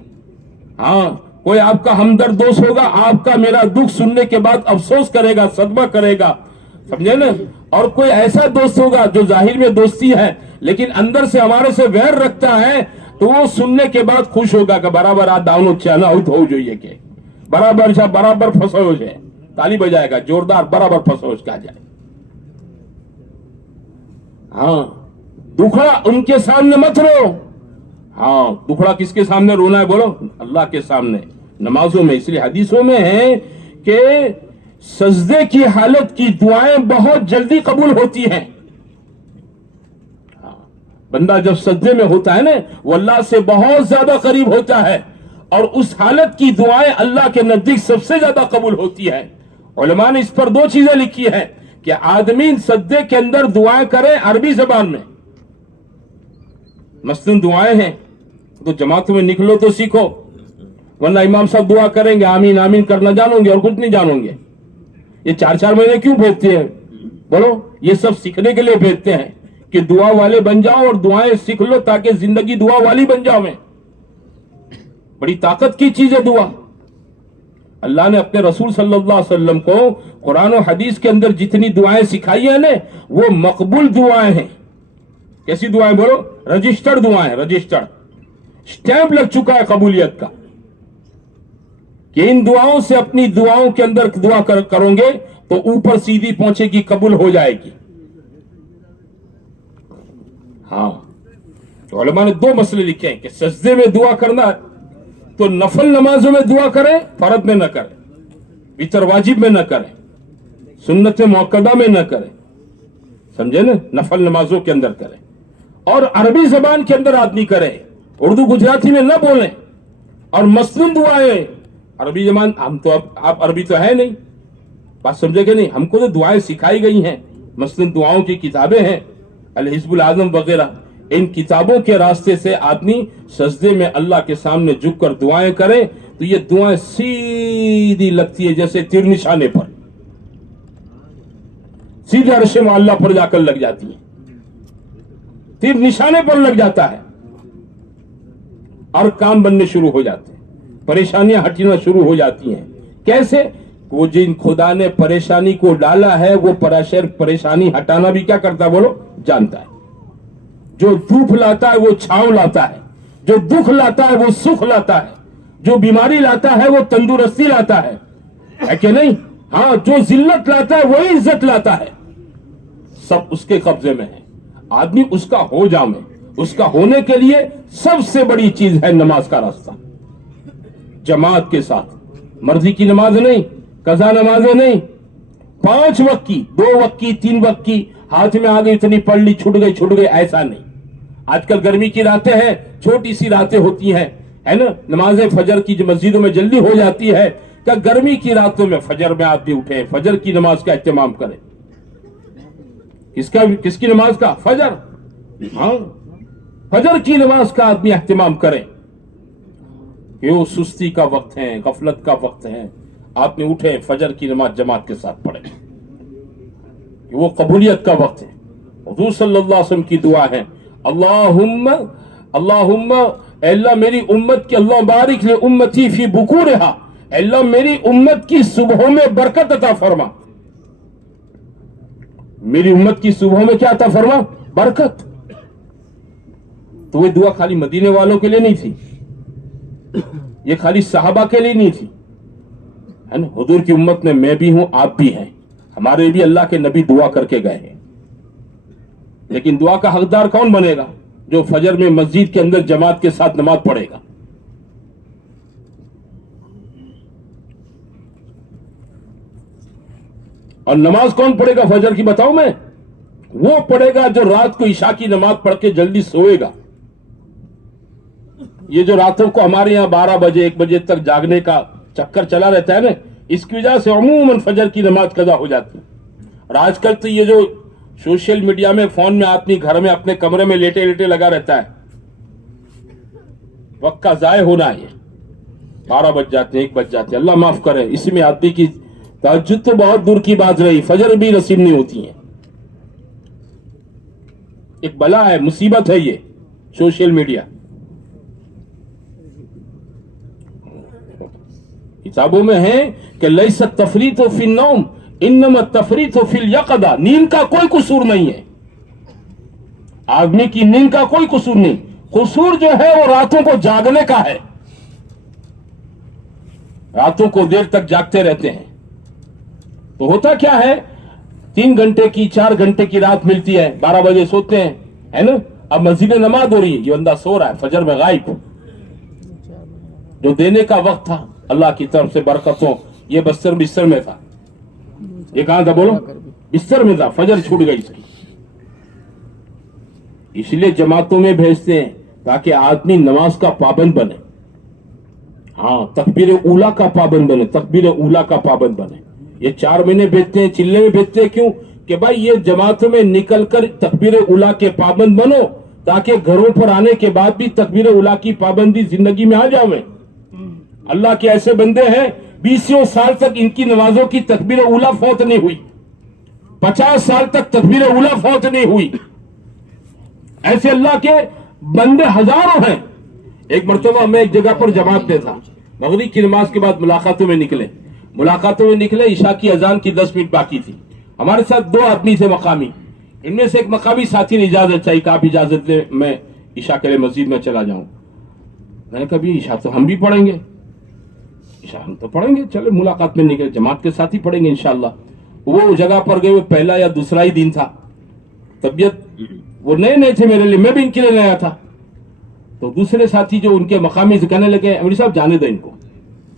ہاں، کوئی آپ کا ہمدرد دوست ہوگا، آپ کا میرا دکھ سننے کے بعد افسوس کرے گا، صدمہ کرے گا، سمجھے نا؟ اور کوئی ایسا دوست ہوگا جو ظاہر میں دوستی ہے لیکن اندر سے ہمارے سے ویر رکھتا ہے، تو وہ سننے کے بعد خوش ہوگا کہ برابر آ داؤنو چانا ہو جائے کہ برابر پھنسو ہو جائے، تالی بجائے گا زوردار، برابر پھنسو کہا جائے۔ ہاں، دکھڑا ان کے سامنے مت رو۔ ہاں، دکھڑا کس کے سامنے رونا ہے؟ بولو، اللہ کے سامنے۔ نمازوں میں اس لیے حدیثوں میں ہے کہ سجدے کی حالت کی دعائیں بہت جلدی قبول ہوتی ہیں۔ بندہ جب سجدے میں ہوتا ہے نا، وہ اللہ سے بہت زیادہ قریب ہوتا ہے، اور اس حالت کی دعائیں اللہ کے نزدیک سب سے زیادہ قبول ہوتی ہے۔ علماء نے اس پر دو چیزیں لکھی ہیں کہ آدمی سجدے کے اندر دعائیں کرے عربی زبان میں، مثلاً دعائیں ہیں تو جماعتوں میں نکلو تو سیکھو، ورنہ امام صاحب دعا کریں گے آمین آمین کرنا جانو گے اور کچھ نہیں جانو گے۔ یہ 4 مہینے کیوں بھیجتے ہیں؟ بولو، یہ سب سیکھنے کے لیے بھیجتے ہیں کہ دعا والے بن جاؤ اور دعائیں سیکھ لو تاکہ زندگی دعا والی بن جاؤ۔ میں بڑی طاقت کی چیز ہے دعا۔ اللہ نے اپنے رسول صلی اللہ علیہ وسلم کو قرآن و حدیث کے اندر جتنی دعائیں سکھائی ہیں نا، وہ مقبول دعائیں ہیں۔ کیسی دعائیں؟ بولو، رجسٹرڈ دعائیں، رجسٹرڈ، سٹیمپ لگ چکا ہے قبولیت کا، کہ ان دعاؤں سے اپنی دعاؤں کے اندر دعا کرو گے تو اوپر سیدھی پہنچے گی، قبول ہو جائے گی۔ ہاں، تو علماء نے دو مسئلے لکھے ہیں کہ سجدے میں دعا کرنا تو نفل نمازوں میں دعا کریں، فرض میں نہ کریں، وتر واجب میں نہ کریں، سنت موقدہ میں نہ کریں، سمجھے نا، نفل نمازوں کے اندر کریں، اور عربی زبان کے اندر آدمی کرے، اردو گجراتی میں نہ بولیں، اور مسنون دعائیں عربی زبان، ہم تو آپ عربی تو ہے نہیں، بات سمجھے کہ نہیں، ہم کو تو دعائیں سکھائی گئی ہیں، مسنون دعاؤں کی کتابیں ہیں، الحزب العظم وغیرہ، ان کتابوں کے راستے سے آدمی سجدے میں اللہ کے سامنے جھک کر دعائیں کرے تو یہ دعائیں سیدھی لگتی ہے جیسے تیر نشانے پر، سیدھے عرش معلیٰ پر جا کر لگ جاتی ہیں، تیر نشانے پر لگ جاتا ہے، اور کام بننے شروع ہو جاتے ہیں، پریشانیاں ہٹنا شروع ہو جاتی ہیں۔ کیسے؟ وہ جن خدا نے پریشانی کو ڈالا ہے وہ پریشانی ہٹانا بھی کیا کرتا ہے بولو؟ جانتا ہے۔ جو دھوپ لاتا ہے وہ چھاؤں لاتا ہے، جو دکھ لاتا ہے وہ سکھ لاتا ہے، جو بیماری لاتا ہے وہ تندرستی لاتا ہے کہ نہیں؟ ہاں، جو ذلت لاتا ہے وہی عزت لاتا ہے، سب اس کے قبضے میں ہے۔ آدمی اس کا ہو جامے، اس کا ہونے کے لیے سب سے بڑی چیز ہے نماز کا راستہ، جماعت کے ساتھ، مرضی کی نماز نہیں، قضا نمازیں نہیں، 5 وقت کی، 2 وقت کی، 3 وقت کی، ہاتھ میں آ گئی اتنی پڑھ لی، چھوٹ گئی، ایسا نہیں۔ آج کل گرمی کی راتیں ہیں، چھوٹی سی راتیں ہوتی ہیں، ہے نا، نماز فجر کی جو مسجدوں میں جلدی ہو جاتی ہے، کہ گرمی کی راتوں میں فجر میں آدمی اٹھے، فجر کی نماز کا اہتمام کرے۔ کس کی نماز کا؟ فجر، ہاں، فجر کی نماز کا آدمی اہتمام کرے، کہ وہ سستی کا وقت ہے، غفلت کا وقت ہے، آدمی اٹھے فجر کی نماز جماعت کے ساتھ پڑھے، کہ وہ قبولیت کا وقت ہے۔ حضور صلی اللہ علیہ وسلم کی دعا ہے، اللہم اے اللہ میری امت کی، اللہ بارک لے امتی فی بکورہا، اے اللہ میری امت کی صبحوں میں برکت عطا فرما، میری امت کی صبحوں میں کیا عطا فرما؟ برکت۔ تو وہ دعا خالی مدینے والوں کے لیے نہیں تھی، یہ خالی صحابہ کے لیے نہیں تھی، ہے نا، حضور کی امت میں میں بھی ہوں، آپ بھی ہیں، ہمارے بھی اللہ کے نبی دعا کر کے گئے ہیں۔ لیکن دعا کا حقدار کون بنے گا؟ جو فجر میں مسجد کے اندر جماعت کے ساتھ نماز پڑھے گا۔ اور نماز کون پڑھے گا فجر کی بتاؤں میں؟ وہ پڑھے گا جو رات کو عشاء کی نماز پڑھ کے جلدی سوئے گا۔ یہ جو راتوں کو ہمارے یہاں 12 بجے 1 بجے تک جاگنے کا چکر چلا رہتا ہے نا، اس کی وجہ سے عموماً فجر کی نماز قضا ہو جاتی ہے۔ اور آج کل تو یہ جو سوشل میڈیا میں، فون میں، آدمی گھر میں اپنے کمرے میں لیٹے لیٹے لگا رہتا ہے، وقت کا ضائع ہونا ہے۔ 12 بج جاتے ہیں، 1 بج جاتے ہیں، اللہ معاف کرے، اسی میں آدمی کی تہجد تو بہت دور کی بات رہی، فجر بھی نصیب نہیں ہوتی ہے۔ ایک بلا ہے، مصیبت ہے یہ سوشل میڈیا۔ کتابوں میں ہے کہ لیس التفریط فی النوم انما التفریط فی الیقظہ، نیند کا کوئی قصور نہیں ہے، آدمی کی نیند کا کوئی قصور نہیں، قصور جو ہے وہ راتوں کو جاگنے کا ہے، راتوں کو دیر تک جاگتے رہتے ہیں۔ تو ہوتا کیا ہے، 3 گھنٹے کی 4 گھنٹے کی رات ملتی ہے، 12 بجے سوتے ہیں، ہے نا، اب مسجد میں نماز ہو رہی ہے، یہ بندہ سو رہا ہے، فجر میں غائب، جو دینے کا وقت تھا اللہ کی طرف سے برکتوں، یہ بستر میں تھا، یہ کہاں تھا بولو؟ بستر میں تھا، فجر چھوٹ گئی اس کی۔ اس لیے جماعتوں میں بھیجتے ہیں تاکہ آدمی نماز کا پابند بنے، ہاں، تکبیر اولیٰ کا پابند بنے، تکبیر اولیٰ کا پابند بنے۔ یہ 4 مہینے بھیجتے ہیں، چلے میں بھیجتے ہیں، کیوں؟ کہ بھائی یہ جماعتوں میں نکل کر تکبیر اولیٰ کے پابند بنو، تاکہ گھروں پر آنے کے بعد بھی تکبیر اولیٰ کی پابندی زندگی میں آ جاویں۔ اللہ کے ایسے بندے ہیں 20 سال تک ان کی نمازوں کی تکبیر اولیٰ فوت نہیں ہوئی، 50 سال تک تکبیر اولیٰ فوت نہیں ہوئی، ایسے اللہ کے بندے ہزاروں ہیں۔ ایک مرتبہ میں ایک جگہ پر جماعت میں تھا، مغرب کی نماز کے بعد ملاقاتوں میں نکلے، عشاء کی اذان کی 10 منٹ باقی تھی، ہمارے ساتھ 2 آدمی تھے مقامی، ان میں سے ایک مقامی ساتھی نے اجازت چاہی کہ آپ اجازت لیں میں عشاء کے لیے مسجد میں چلا جاؤں۔ میں نے کہا بھی عشاء تو ہم بھی پڑھیں گے، عشاء ہم تو پڑھیں گے، چلے ملاقات میں نکلے، جماعت کے ساتھ ہی پڑھیں گے انشاءاللہ۔ وہ جگہ پر گئے، وہ پہلا یا دوسرا ہی دن تھا، طبیعت وہ نئے تھے میرے لیے، میں بھی ان کے لیے نیا تھا، تو دوسرے ساتھی جو ان کے مقامی سے کہنے لگے امیر صاحب جانے دیں ان کو.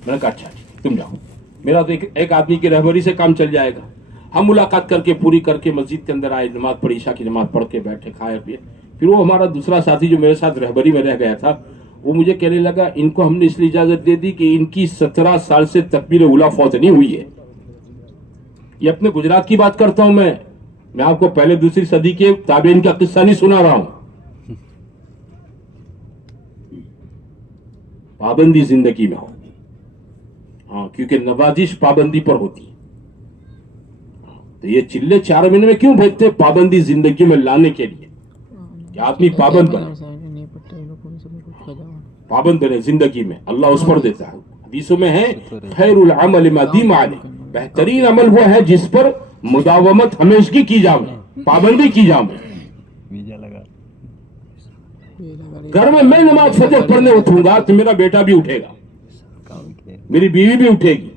میں نے کہا اچھا تم جاؤ, میرا تو ایک آدمی کی رہبری سے کام چل جائے گا. ہم ملاقات کر کے پوری کر کے مسجد کے اندر آئے, نماز پڑھی, عشاء کی نماز پڑھ کے بیٹھے, کھائے پیے. پھر وہ ہمارا دوسرا ساتھی جو میرے ساتھ رہبری میں رہ گیا تھا, وہ مجھے کہنے لگا ان کو ہم نے اس لیے اجازت دے دی کہ ان کی 17 سال سے تکبیر اولیٰ فوت نہیں ہوئی ہے. یہ اپنے گجرات کی بات کرتا ہوں میں آپ کو پہلے دوسری صدی کے تابعین کا قصہ نہیں سنا رہا ہوں. پابندی زندگی میں ہو, ہاں, کیونکہ نوازش پابندی پر ہوتی ہے. تو یہ چلے 4 مہینے میں کیوں بھیجتے؟ پابندی زندگی میں لانے کے لیے کہ آدمی پابند بنے, پابند بنے زندگی میں. اللہ اس پر دیتا ہے. حدیثوں میں ہے خیر العمل ما دیم علیہ, بہترین عمل وہ ہے جس پر مداومت ہمیشگی کی جائے, پابندی کی جائے. گھر میں نماز فجر پڑھنے اٹھوں گا تو میرا بیٹا بھی اٹھے گا, میری بیوی بھی اٹھے گی,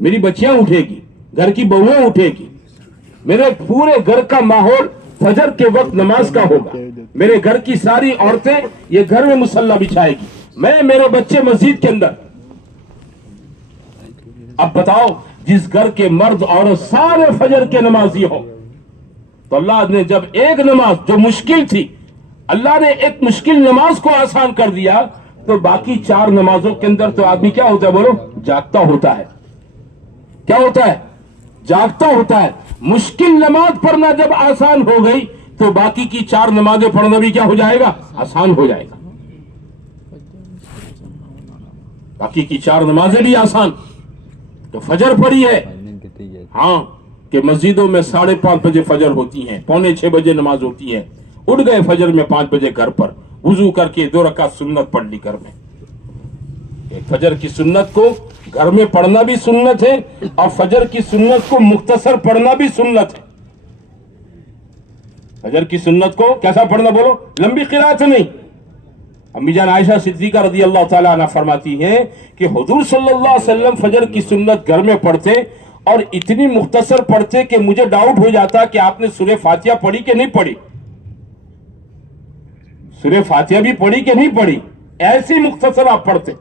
میری بچیاں اٹھے گی, گھر کی بہویں اٹھے گی. میرے پورے گھر کا ماحول فجر کے وقت نماز کا ہوگا. میرے گھر کی ساری عورتیں یہ گھر میں مصلی بچھائے گی, میں میرے بچے مسجد کے اندر. اب بتاؤ, جس گھر کے مرد عورت سارے فجر کے نمازی ہوں, تو اللہ نے جب ایک نماز جو مشکل تھی, اللہ نے ایک مشکل نماز کو آسان کر دیا, تو باقی 4 نمازوں کے اندر تو آدمی کیا ہوتا ہے بولو؟ جاگتا ہوتا ہے. کیا ہوتا ہے؟ جاگتا ہوتا ہے. مشکل نماز پڑھنا جب آسان ہو گئی تو باقی کی 4 نمازیں پڑھنا بھی کیا ہو جائے گا؟ آسان ہو جائے گا. باقی کی 4 نمازیں بھی آسان. تو فجر پڑھی ہے, ہاں, کہ مسجدوں میں 5:30 بجے فجر ہوتی ہیں, 5:45 بجے نماز ہوتی ہے. اٹھ گئے فجر میں 5 بجے گھر پر, وضو کر کے 2 رکعت سنت پڑھ لی گھر میں. فجر کی سنت کو گھر میں پڑھنا بھی سنت ہے, اور فجر کی سنت کو مختصر پڑھنا بھی سنت ہے. فجر کی سنت کو کیسا پڑھنا بولو؟ لمبی قرات نہیں. امی جان عائشہ صدیقہ رضی اللہ تعالیٰ عنہ فرماتی ہیں کہ حضور صلی اللہ علیہ وسلم فجر کی سنت گھر میں پڑھتے اور اتنی مختصر پڑھتے کہ مجھے ڈاؤٹ ہو جاتا کہ آپ نے سورہ فاتحہ پڑھی کہ نہیں پڑھی. سورہ فاتحہ بھی پڑھی کہ نہیں پڑھی, ایسی مختصر آپ پڑھتے.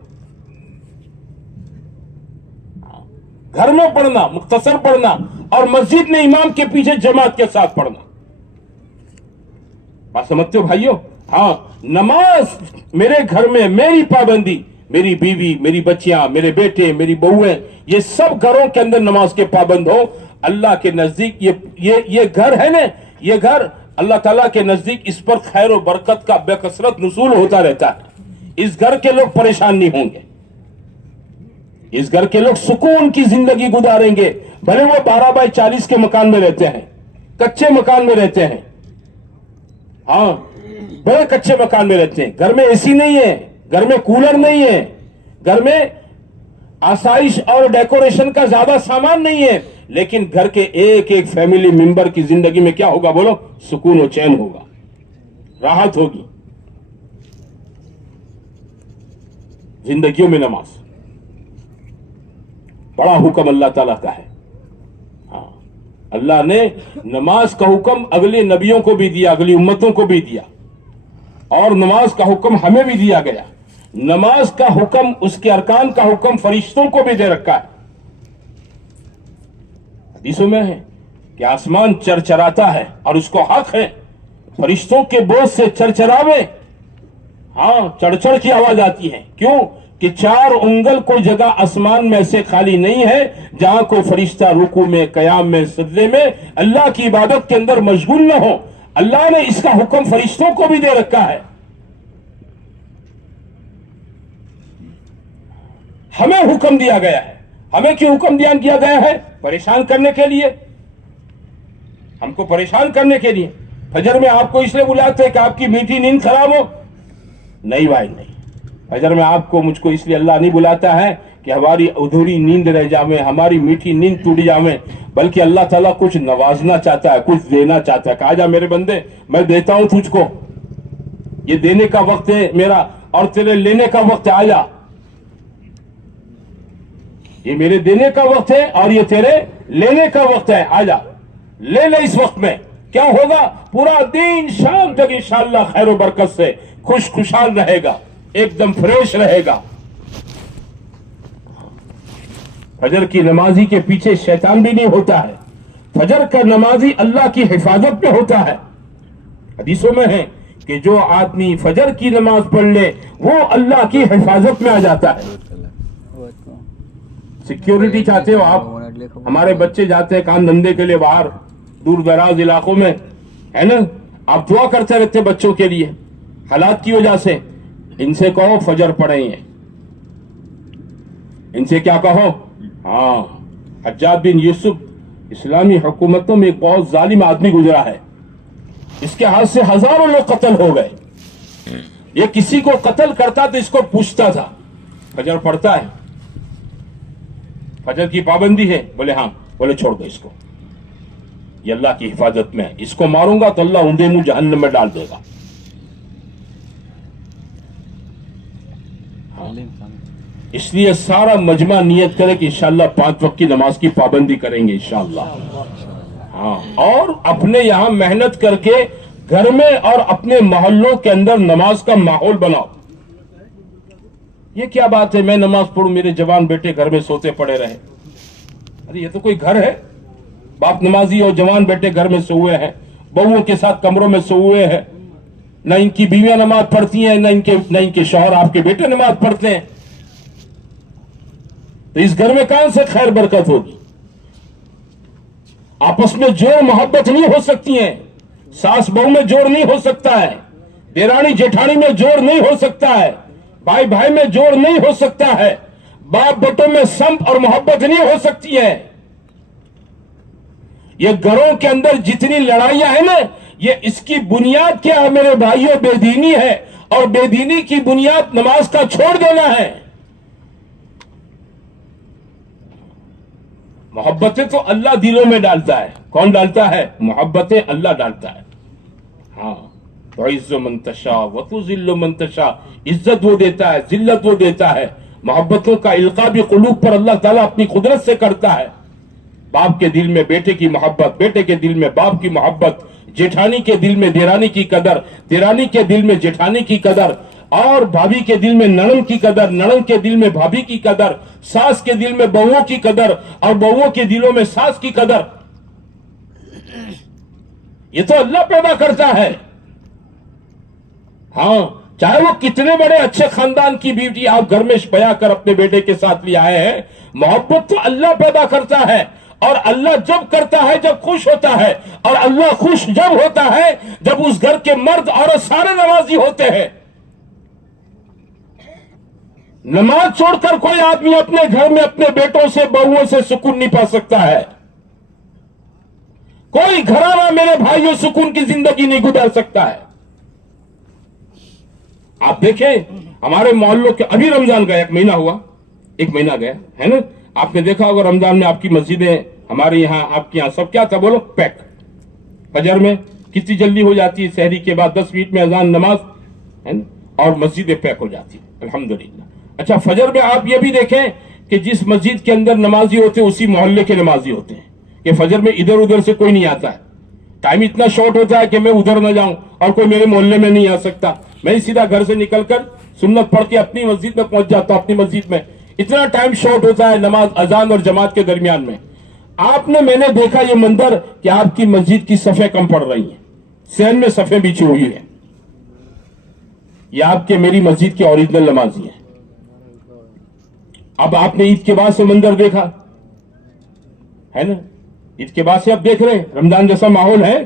گھر میں پڑھنا, مختصر پڑھنا, اور مسجد میں امام کے پیچھے جماعت کے ساتھ پڑھنا. بات سمجھتے ہو بھائیو؟ ہاں, نماز میرے گھر میں میری پابندی, میری بیوی, میری بچیاں, میرے بیٹے, میری بہویں, یہ سب گھروں کے اندر نماز کے پابند ہو. اللہ کے نزدیک یہ گھر ہے نا, یہ گھر اللہ تعالیٰ کے نزدیک اس پر خیر و برکت کا بے کثرت نزول ہوتا رہتا ہے. اس گھر کے لوگ پریشان نہیں ہوں گے, اس گھر کے لوگ سکون کی زندگی گزاریں گے. بھلے وہ 12x40 کے مکان میں رہتے ہیں, کچے مکان میں رہتے ہیں, ہاں, بڑے کچے مکان میں رہتے ہیں. گھر میں اے سی نہیں ہے, گھر میں کولر نہیں ہے, گھر میں آسائش اور ڈیکوریشن کا زیادہ سامان نہیں ہے, لیکن گھر کے ایک ایک فیملی ممبر کی زندگی میں کیا ہوگا بولو؟ سکون و چین ہوگا, راحت ہوگی. زندگیوں میں نماز بڑا حکم اللہ تعالیٰ کا ہے. ہاں, اللہ نے نماز کا حکم اگلے نبیوں کو بھی دیا, اگلی امتوں کو بھی دیا, اور نماز کا حکم ہمیں بھی دیا گیا. نماز کا حکم, اس کے ارکان کا حکم فرشتوں کو بھی دے رکھا ہے. حدیثوں میں ہے کہ آسمان چرچراتا ہے اور اس کو حق ہے فرشتوں کے بوجھ سے چرچراوے. ہاں, چڑچڑ کی آواز آتی ہے. کیوں؟ کہ 4 انگل کوئی جگہ آسمان میں سے خالی نہیں ہے جہاں کوئی فرشتہ رکوع میں, قیام میں, سجدے میں اللہ کی عبادت کے اندر مشغول نہ ہو. اللہ نے اس کا حکم فرشتوں کو بھی دے رکھا ہے. ہمیں حکم دیا گیا ہے. ہمیں کیوں حکم کیا گیا ہے؟ پریشان کرنے کے لیے, ہم کو پریشان کرنے کے لیے. فجر میں آپ کو اس لیے بلاتے ہیں کہ آپ کی میٹھی نیند خراب ہو؟ نہیں بھائی, نہیں. فجر میں آپ کو, مجھ کو اس لیے اللہ نہیں بلاتا ہے کہ ہماری ادھوری نیند رہ جاویں, ہماری میٹھی نیند ٹوٹ جاویں, بلکہ اللہ تعالیٰ کچھ نوازنا چاہتا ہے, کچھ دینا چاہتا ہے. کہا جا میرے بندے, میں دیتا ہوں تجھ کو, یہ دینے کا وقت ہے میرا, اور تیرے لینے کا وقت ہے. آ جا, یہ میرے دینے کا وقت ہے اور یہ تیرے لینے کا وقت ہے. آ جا, لے لے اس وقت میں. کیا ہوگا؟ پورا دن شام تک انشاءاللہ خیر و برکت سے خوش خوشحال رہے گا، ایک دم فریش رہے گا۔ فجر کی نمازی کے پیچھے شیطان بھی نہیں ہوتا ہے، فجر کا نمازی اللہ کی حفاظت میں ہوتا ہے۔ حدیثوں میں ہے کہ جو آدمی فجر کی نماز پڑھ لے وہ اللہ کی حفاظت میں آ جاتا ہے۔ سیکیورٹی چاہتے ہو آپ؟ ہمارے بچے جاتے ہیں کام دھندے کے لیے باہر دور دراز علاقوں میں، ہے نا، آپ دعا کرتے رہتے بچوں کے لیے حالات کی وجہ سے، ان سے کہو فجر پڑھیں ہیں، ان سے کیا کہو؟ ہاں، حجاج بن یوسف اسلامی حکومتوں میں ایک بہت ظالم آدمی گزرا ہے، اس کے ہاتھ سے ہزاروں لوگ قتل ہو گئے۔ یہ کسی کو قتل کرتا تو اس کو پوچھتا تھا فجر پڑھتا ہے، فجر کی پابندی ہے؟ بولے ہاں، بولے چھوڑ دو اس کو، یہ اللہ کی حفاظت میں ہے، اس کو ماروں گا تو اللہ اندھے منہ جہنم میں ڈال دے گا۔ اس لیے سارا مجمع نیت کرے کہ انشاءاللہ 5 وقت کی نماز کی پابندی کریں گے انشاءاللہ۔ ہاں، اور اپنے یہاں محنت کر کے گھر میں اور اپنے محلوں کے اندر نماز کا ماحول بناؤ۔ یہ کیا بات ہے میں نماز پڑھوں میرے جوان بیٹے گھر میں سوتے پڑے رہے؟ ارے یہ تو کوئی گھر ہے؟ باپ نمازی اور جوان بیٹے گھر میں سوئے ہیں، بہوؤں کے ساتھ کمروں میں سوئے ہیں، نہ ان کی بیویاں نماز پڑھتی ہیں، نہ ان کے شوہر آپ کے بیٹے نماز پڑھتے ہیں، تو اس گھر میں کہاں سے خیر برکت ہوگی؟ آپس میں جوڑ محبت نہیں ہو سکتی ہیں، ساس بہو میں جوڑ نہیں ہو سکتا ہے، دیرانی جیٹھانی میں جوڑ نہیں ہو سکتا ہے، بھائی بھائی میں جوڑ نہیں ہو سکتا ہے، باپ بیٹوں میں سمت اور محبت نہیں ہو سکتی ہے۔ یہ گھروں کے اندر جتنی لڑائیاں ہیں نا، یہ اس کی بنیاد کیا ہے میرے بھائیوں؟ بے دینی ہے، اور بے دینی کی بنیاد نماز کا چھوڑ دینا ہے۔ محبتیں تو اللہ دلوں میں ڈالتا ہے، کون ڈالتا ہے؟ محبتیں اللہ ڈالتا ہے۔ ہاں، تُعِزُّ مَن تَشَاءُ وَتُذِلُّ مَن تَشَاءُ، عزت وہ دیتا ہے، ذلت وہ دیتا ہے۔ محبتوں کا القاء بھی قلوب پر اللہ تعالیٰ اپنی قدرت سے کرتا ہے۔ باپ کے دل میں بیٹے کی محبت، بیٹے کے دل میں باپ کی محبت، جیٹھانی کے دل میں دیرانی کی قدر، دیرانی کے دل میں جیٹھانی کی قدر، اور بھابھی کے دل میں ننند کی قدر، ننند کے دل میں بھابھی کی قدر، ساس کے دل میں بہوؤں کی قدر، اور بہوؤں کے دلوں میں ساس کی قدر۔ یہ تو اللہ پیدا کرتا ہے۔ ہاں، چاہے وہ کتنے بڑے اچھے خاندان کی بیٹی آپ گھر میں بیاہ کر اپنے بیٹے کے ساتھ لے آئے ہیں، محبت تو اللہ پیدا کرتا ہے، اور اللہ جب کرتا ہے جب خوش ہوتا ہے، اور اللہ خوش جب ہوتا ہے جب اس گھر کے مرد عورت سارے نمازی ہوتے ہیں۔ نماز چھوڑ کر کوئی آدمی اپنے گھر میں اپنے بیٹوں سے بہوؤں سے سکون نہیں پا سکتا ہے۔ کوئی گھرانہ میرے بھائیوں سکون کی زندگی نہیں گزار سکتا ہے۔ آپ دیکھیں ہمارے محلوں کے، ابھی رمضان گیا، 1 مہینہ ہوا، 1 مہینہ گیا ہے نا، آپ نے دیکھا ہوگا رمضان میں آپ کی مسجدیں، ہمارے یہاں آپ کے یہاں سب کیا تھا بولو؟ پیک۔ فجر میں کتنی جلدی ہو جاتی ہے، سحری کے بعد 10 منٹ میں اذان نماز ہے نا، اور مسجدیں پیک ہو جاتی ہیں الحمدللہ۔ اچھا، فجر میں آپ یہ بھی دیکھیں کہ جس مسجد کے اندر نمازی ہوتے ہیں اسی محلے کے نمازی ہوتے ہیں، کہ فجر میں ادھر ادھر سے کوئی نہیں آتا ہے، ٹائم اتنا شارٹ ہوتا ہے کہ میں ادھر نہ جاؤں اور کوئی میرے محلے میں نہیں آ سکتا، میں سیدھا گھر سے نکل کر سنت پڑھ کے اپنی مسجد میں پہنچ جاتا ہوں۔ اپنی مسجد میں اتنا ٹائم شارٹ ہوتا ہے نماز اذان اور جماعت کے درمیان میں۔ میں نے دیکھا یہ منظر کہ آپ کی مسجد کی صفیں کم پڑ رہی ہیں، سین میں صفیں بچھی ہوئی ہیں، یہ آپ کے میری مسجد کے اوریجنل نمازی ہیں۔ اب آپ نے عید کے بعد سے منظر دیکھا ہے نا، عید کے بعد سے اب دیکھ رہے ہیں رمضان جیسا ماحول ہے۔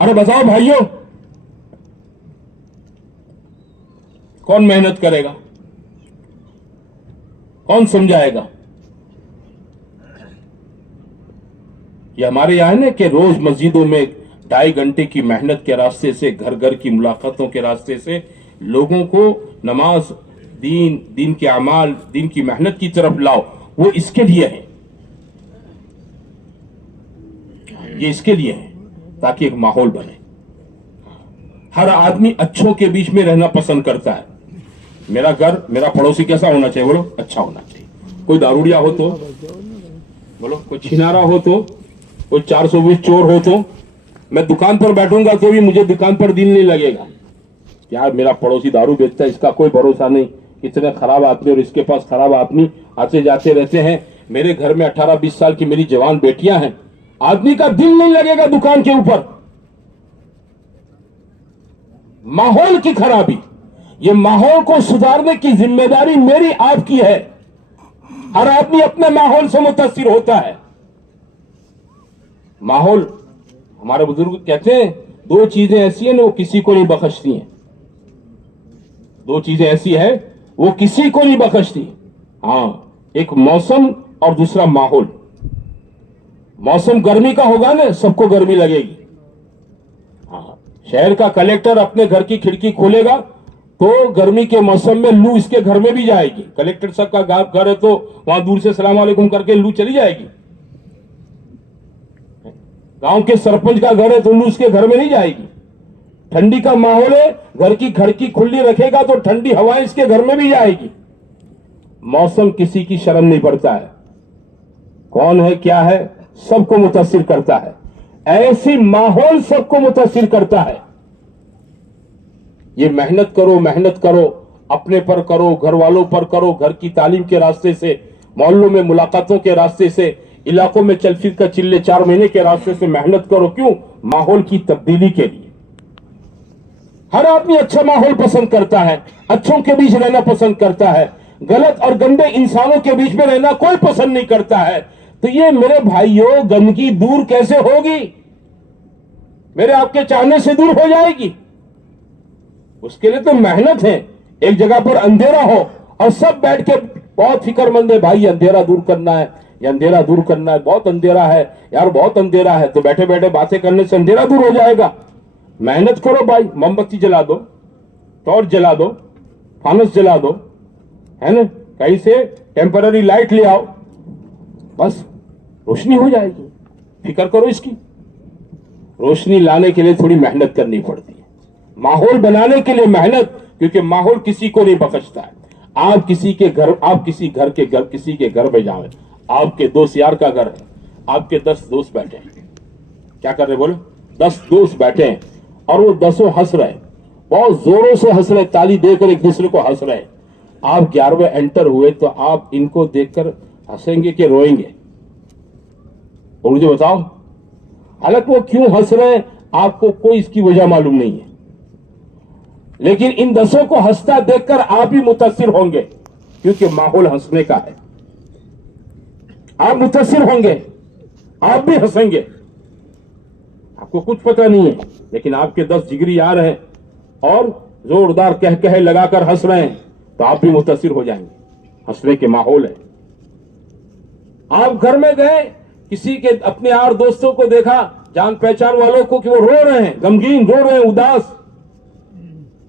ارے بتاؤ بھائیوں، کون محنت کرے گا؟ کون سمجھائے گا؟ یہ ہمارے یہاں ہے نا کہ روز مسجدوں میں 2.5 گھنٹے کی محنت کے راستے سے، گھر گھر کی ملاقاتوں کے راستے سے لوگوں کو نماز، دین کے اعمال، دین کی محنت کی طرف لاؤ، وہ اس کے لیے ہے، یہ اس کے لیے ہے تاکہ ایک ماحول بنے۔ ہر آدمی اچھوں کے بیچ میں رہنا پسند کرتا ہے۔ میرا گھر، میرا پڑوسی کیسا ہونا چاہیے بولو؟ اچھا ہونا چاہیے۔ کوئی داروڑیا ہو تو بولو، کوئی چھینارا ہو تو، کوئی 420 چور ہو تو میں دکان پر بیٹھوں گا تو بھی مجھے دکان پر دل نہیں لگے گا. یار میرا پڑوسی دارو بیچتا ہے, اس کا کوئی بھروسہ نہیں, اتنے خراب آدمی اور اس کے پاس خراب آدمی آتے جاتے رہتے ہیں. میرے گھر میں 18-20 سال کی میری جوان بیٹیاں ہیں, آدمی کا دل نہیں لگے گا دکان کے اوپر. ماحول کی خرابی, یہ ماحول کو سدھارنے کی ذمہ داری میری آپ کی ہے. ہر آدمی اپنے ماحول سے متاثر ہوتا ہے. ماحول, ہمارے بزرگ کہتے ہیں 2 چیزیں ایسی ہیں وہ کسی کو نہیں بخشتی ہیں. 2 چیزیں ایسی ہیں وہ کسی کو نہیں بخشتی. ہاں, ایک موسم اور دوسرا ماحول. موسم گرمی کا ہوگا نا, سب کو گرمی لگے گی. ہاں, شہر کا کلیکٹر اپنے گھر کی کھڑکی کھولے گا تو گرمی کے موسم میں لو اس کے گھر میں بھی جائے گی. کلیکٹر صاحب کا گھر ہے تو وہاں دور سے السلام علیکم کر کے لو چلی جائے گی. گاؤں کے سرپنچ کا گھر ہے تو لو اس کے گھر میں نہیں جائے گی. ٹھنڈی کا ماحول ہے, گھر کی کھڑکی کھلی رکھے گا تو ٹھنڈی ہوائیں اس کے گھر میں بھی جائے گی. موسم کسی کی شرم نہیں پڑتا ہے, کون ہے کیا ہے سب کو متاثر کرتا ہے. ایسی ماحول سب کو متاثر کرتا ہے. یہ محنت کرو, محنت کرو, اپنے پر کرو, گھر والوں پر کرو, گھر کی تعلیم کے راستے سے, محلوں میں ملاقاتوں کے راستے سے, علاقوں میں چل پھر کر چلے 4 مہینے کے راستے سے محنت کرو. کیوں؟ ماحول کی تبدیلی کے لیے. ہر آدمی اچھا ماحول پسند کرتا ہے, اچھوں کے بیچ رہنا پسند کرتا ہے, غلط اور گندے انسانوں کے بیچ میں رہنا کوئی پسند نہیں کرتا ہے. تو یہ میرے بھائیوں گندگی دور کیسے ہوگی؟ میرے آپ کے چاہنے سے دور ہو جائے گی. اس کے لیے تو محنت ہے. ایک جگہ پر اندھیرا ہو اور سب بیٹھ کے بہت فکر مند ہے, بھائی اندھیرا دور کرنا ہے, یہ اندھیرا دور کرنا ہے, بہت اندھیرا ہے یار, بہت اندھیرا ہے. تو بیٹھے بیٹھے باتیں کرنے سے اندھیرا دور ہو جائے گا. محنت کرو بھائی, موم بتی جلا دو, ٹارچ جلا دو, فانس جلا دو, ہے نا, کہیں سے ٹیمپرری لائٹ لے آؤ, بس روشنی ہو جائے گی. فکر کرو اس کی. روشنی لانے کے لیے تھوڑی محنت کرنی پڑتی ہے, ماحول بنانے کے لیے محنت, کیونکہ ماحول کسی کو نہیں بخشتا ہے. آپ کسی کے گھر میں جائیں, آپ کے دوست یار کا گھر ہے, آپ کے 10 دوست بیٹھے ہیں, کیا کر رہے بولو, 10 دوست بیٹھے ہیں اور وہ 10 ہنس رہے ہیں, بہت زوروں سے ہنس رہے, تالی دے کر ایک دوسرے کو ہنس رہے ہیں. آپ 11ویں انٹر ہوئے تو آپ ان کو دیکھ کر ہنسیں گے کہ روئیں گے؟ اور مجھے بتاؤ, حالانکہ وہ کیوں ہنس رہے ہیں آپ کو کوئی اس کی وجہ معلوم نہیں ہے, لیکن ان 10 کو ہنستا دیکھ کر آپ بھی متاثر ہوں گے, کیونکہ ماحول ہنسنے کا ہے. آپ متاثر ہوں گے, آپ بھی ہنسیں گے. آپ کو کچھ پتہ نہیں ہے, لیکن آپ کے 10 جگری یار ہیں اور زوردار کہے لگا کر ہنس رہے ہیں, تو آپ بھی متاثر ہو جائیں گے. ہنسنے کے ماحول ہے. آپ گھر میں گئے, کسی کے اپنے یار دوستوں کو دیکھا, جان پہچان والوں کو, کہ وہ رو رہے ہیں, غمگین رو رہے ہیں, اداس,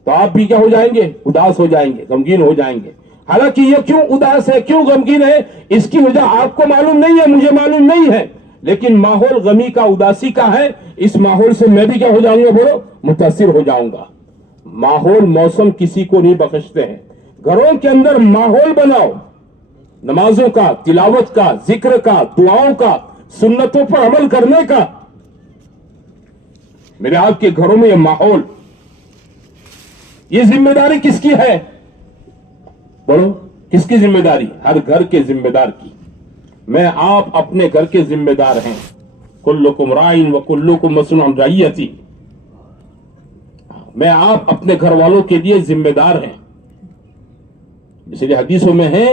تو آپ بھی کیا ہو جائیں گے؟ اداس ہو جائیں گے, غمگین ہو جائیں گے. حالانکہ یہ کیوں اداس ہے, کیوں غمگین ہے, اس کی وجہ آپ کو معلوم نہیں ہے, مجھے معلوم نہیں ہے, لیکن ماحول غمی کا, اداسی کا ہے. اس ماحول سے میں بھی کیا ہو جاؤں گا بولو؟ متاثر ہو جاؤں گا. ماحول, موسم کسی کو نہیں بخشتے ہیں. گھروں کے اندر ماحول بناؤ, نمازوں کا, تلاوت کا, ذکر کا, دعاؤں کا, سنتوں پر عمل کرنے کا. میرے آپ کے گھروں میں یہ ماحول, یہ ذمہ داری کس کی ہے بولو؟ کس کی ذمہ داری؟ ہر گھر کے ذمہ دار کی. میں آپ اپنے گھر کے ذمہ دار ہیں. کلکم راعٍ وکلکم مسئول عن رعیتہ. میں آپ اپنے گھر والوں کے لیے ذمہ دار ہیں. اس لیے حدیثوں میں ہے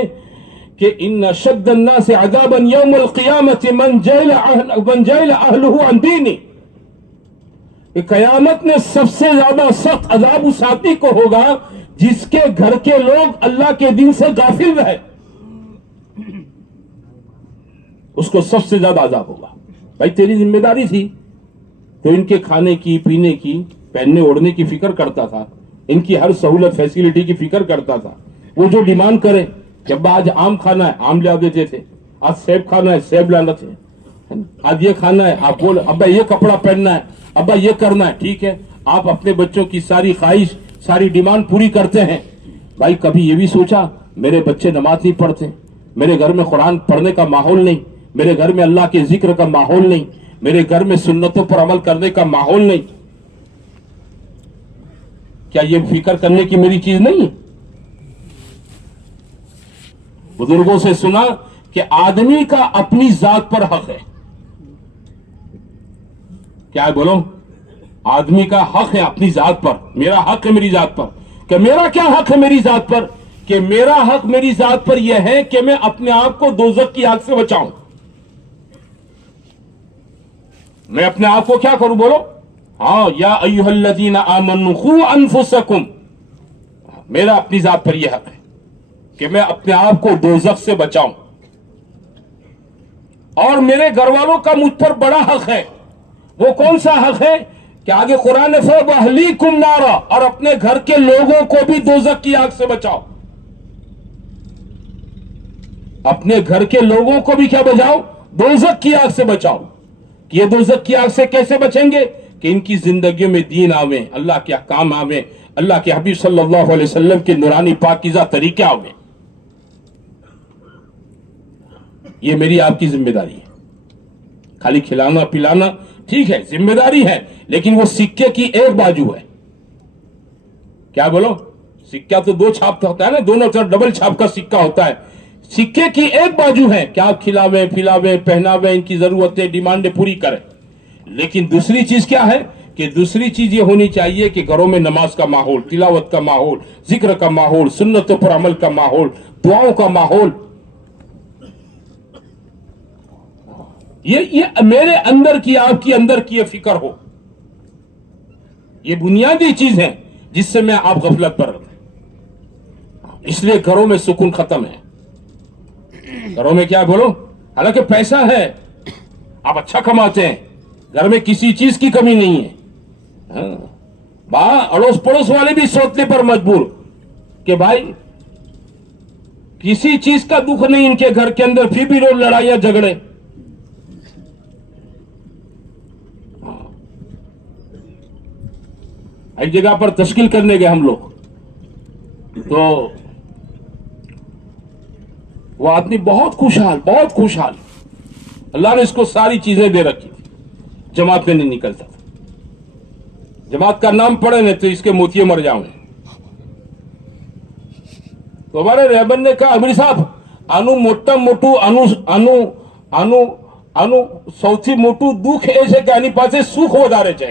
کہ ان اشد الناس عذابا یوم القیامۃ من جہل اہلہ عن دینہ. کہ قیامت میں سب سے زیادہ سخت عذاب اس آدمی کو ہوگا جس کے گھر کے لوگ اللہ کے دین سے غافل رہے. اس کو سب سے زیادہ عذاب ہوگا. بھائی تیری ذمہ داری تھی تو ان کے کھانے کی, پینے کی, پہننے اوڑھنے کی فکر کرتا تھا, ان کی ہر سہولت فیسیلٹی کی فکر کرتا تھا. وہ جو ڈیمانڈ کرے, جب آج آم کھانا ہے آم لا دیتے تھے, آج سیب کھانا ہے سیب لانا تھے, آج یہ کھانا ہے آپ بول, ابا یہ کپڑا پہننا ہے, ابا یہ کرنا ہے, ٹھیک ہے. آپ اپنے بچوں کی ساری خواہش, ساری ڈیمانڈ پوری کرتے ہیں. بھائی کبھی یہ بھی سوچا میرے بچے نماز نہیں پڑھتے, میرے گھر میں قرآن پڑھنے کا ماحول نہیں, میرے گھر میں اللہ کے ذکر کا ماحول نہیں, میرے گھر میں سنتوں پر عمل کرنے کا ماحول نہیں. کیا یہ فکر کرنے کی میری چیز نہیں ہے؟ بزرگوں سے سنا کہ آدمی کا اپنی ذات پر حق ہے. کیا ہے بولو؟ آدمی کا حق ہے اپنی ذات پر. میرا حق ہے میری ذات پر. کہ میرا کیا حق ہے میری ذات پر؟ کہ میرا حق میری ذات پر یہ ہے کہ میں اپنے آپ کو دوزخ کی آگ سے بچاؤں. میں اپنے آپ کو کیا کروں بولو؟ ہاں، یا ایھا الذین آمنوا قوا انفسکم. میرا اپنی ذات پر یہ حق ہے کہ میں اپنے آپ کو دوزخ سے بچاؤں. اور میرے گھر والوں کا مجھ پر بڑا حق ہے. وہ کون سا حق ہے؟ کہ آگے قرآن نے فرمایا وَأَهْلِيكُمْ نَارًا، اور اپنے گھر کے لوگوں کو بھی دوزخ کی آگ سے بچاؤ. اپنے گھر کے لوگوں کو بھی کیا بچاؤ؟ دوزخ کی آگ سے بچاؤ. کہ یہ دوزخ کی آگ سے کیسے بچیں گے؟ کہ ان کی زندگیوں میں دین آویں، اللہ کے احکام آویں، اللہ کے حبیب صلی اللہ علیہ وسلم کے نورانی پاکیزہ طریقے آویں. یہ میری آپ کی ذمہ داری ہے. خالی کھلانا پلانا ٹھیک ہے، ذمہ داری ہے، لیکن وہ سکے کی ایک بازو ہے. کیا بولو؟ سکہ تو دو چھاپ ہوتا ہے نا، دونوں طرف ڈبل چھاپ کا سکہ ہوتا ہے. سکے کی ایک بازو ہے کہ آپ کھلاویں پلاویں پہناویں، ان کی ضرورتیں ڈیمانڈیں پوری کریں. لیکن دوسری چیز کیا ہے؟ کہ دوسری چیز یہ ہونی چاہیے کہ گھروں میں نماز کا ماحول، تلاوت کا ماحول، ذکر کا ماحول، سنتوں پر عمل کا ماحول، دعاؤں کا ماحول. یہ میرے اندر کی آپ کی اندر کی یہ فکر ہو. یہ بنیادی چیز ہے جس سے میں آپ غفلت پر رہتے. اس لیے گھروں میں سکون ختم ہے. گھروں میں کیا بولو؟ حالانکہ پیسہ ہے، آپ اچھا کماتے ہیں، گھر میں کسی چیز کی کمی نہیں ہے. اڑوس پڑوس والے بھی سوچنے پر مجبور کہ بھائی کسی چیز کا دکھ نہیں ان کے گھر کے اندر، پھر بھی روز لڑائیاں جھگڑے. ایک جگہ پر تشکیل کرنے گئے ہم لوگ، تو وہ آدمی بہت خوشحال، اللہ نے اس کو ساری چیزیں دے رکھی تھی، جماعت میں نہیں نکلتا تھا. جماعت کا نام پڑے نہیں تو اس کے موتیے مر جاؤں. تو ہمارے رہبر نے کہا امیر صاحب آنو موٹا موٹو آنو સૌથી મોટું દુઃખ એ છે કે આની પાસે સુખ વધારે છે.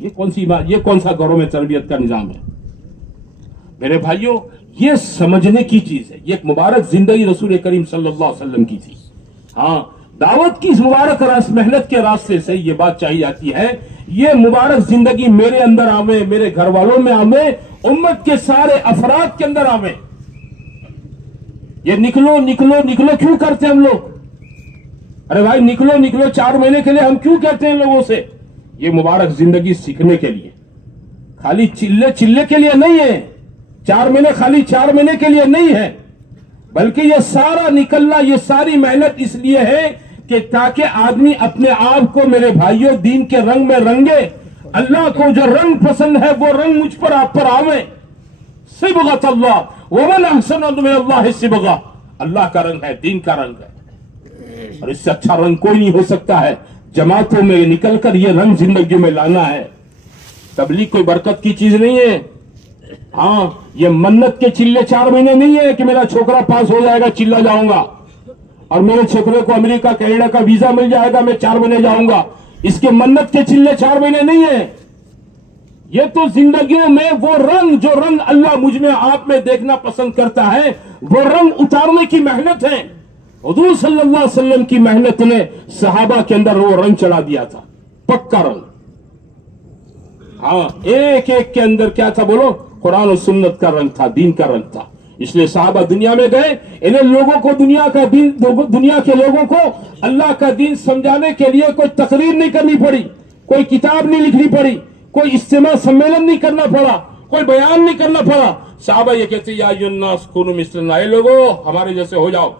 یہ کون سا گھروں میں تربیت کا نظام ہے؟ میرے بھائیوں، یہ سمجھنے کی چیز ہے. یہ ایک مبارک زندگی رسول کریم صلی اللہ علیہ وسلم کی تھی. ہاں، دعوت کی اس مبارک محنت کے راستے سے یہ بات چاہی جاتی ہے، یہ مبارک زندگی میرے اندر آوے، میرے گھر والوں میں آوے، امت کے سارے افراد کے اندر آوے. یہ نکلو نکلو نکلو کیوں کرتے ہیں ہم لوگ؟ ارے بھائی نکلو نکلو 4 مہینے کے لیے ہم کیوں کہتے ہیں لوگوں سے؟ یہ مبارک زندگی سیکھنے کے لیے، خالی چلے کے لیے نہیں ہے. 4 مہینے خالی 4 مہینے کے لیے نہیں ہے، بلکہ یہ سارا نکلنا، یہ ساری محنت اس لیے ہے کہ تاکہ آدمی اپنے آپ کو میرے بھائیوں دین کے رنگ میں رنگے. اللہ کو جو رنگ پسند ہے وہ رنگ مجھ پر آپ پر آوے. صبغۃ اللہ ومن احسن من اللہ صبغہ، اللہ کا رنگ ہے، دین کا رنگ ہے، اور اس سے اچھا رنگ کوئی نہیں ہو سکتا ہے. جماعتوں میں نکل کر یہ رنگ زندگی میں لانا ہے. تبلیغ کوئی برکت کی چیز نہیں ہے. ہاں، یہ منت کے چلے 4 مہینے نہیں ہے کہ میرا چھوکرا پاس ہو جائے گا چلا جاؤں گا، اور میرے چھوکرے کو امریکہ کینیڈا کا ویزا مل جائے گا میں 4 مہینے جاؤں گا. اس کے منت کے چلے 4 مہینے نہیں ہے. یہ تو زندگیوں میں وہ رنگ جو رنگ اللہ مجھ میں آپ میں دیکھنا پسند کرتا ہے، وہ رنگ اتارنے کی محنت ہے. حضور صلی اللہ علیہ وسلم کی محنت نے صحابہ کے اندر وہ رنگ چڑھا دیا تھا، پکا رنگ. ہاں، ایک ایک کے اندر کیا تھا بولو؟ قرآن و سنت کا رنگ تھا، دین کا رنگ تھا. اس لیے صحابہ دنیا میں گئے، انہیں لوگوں کو دنیا کے لوگوں کو اللہ کا دین سمجھانے کے لیے کوئی تقریر نہیں کرنی پڑی، کوئی کتاب نہیں لکھنی پڑی، کوئی اجتماع سمیلن نہیں کرنا پڑا، کوئی بیان نہیں کرنا پڑا. صحابہ یہ کہتے یا ایھا الناس کونوا مثلنا، اے لوگوں ہمارے جیسے ہو جاؤ،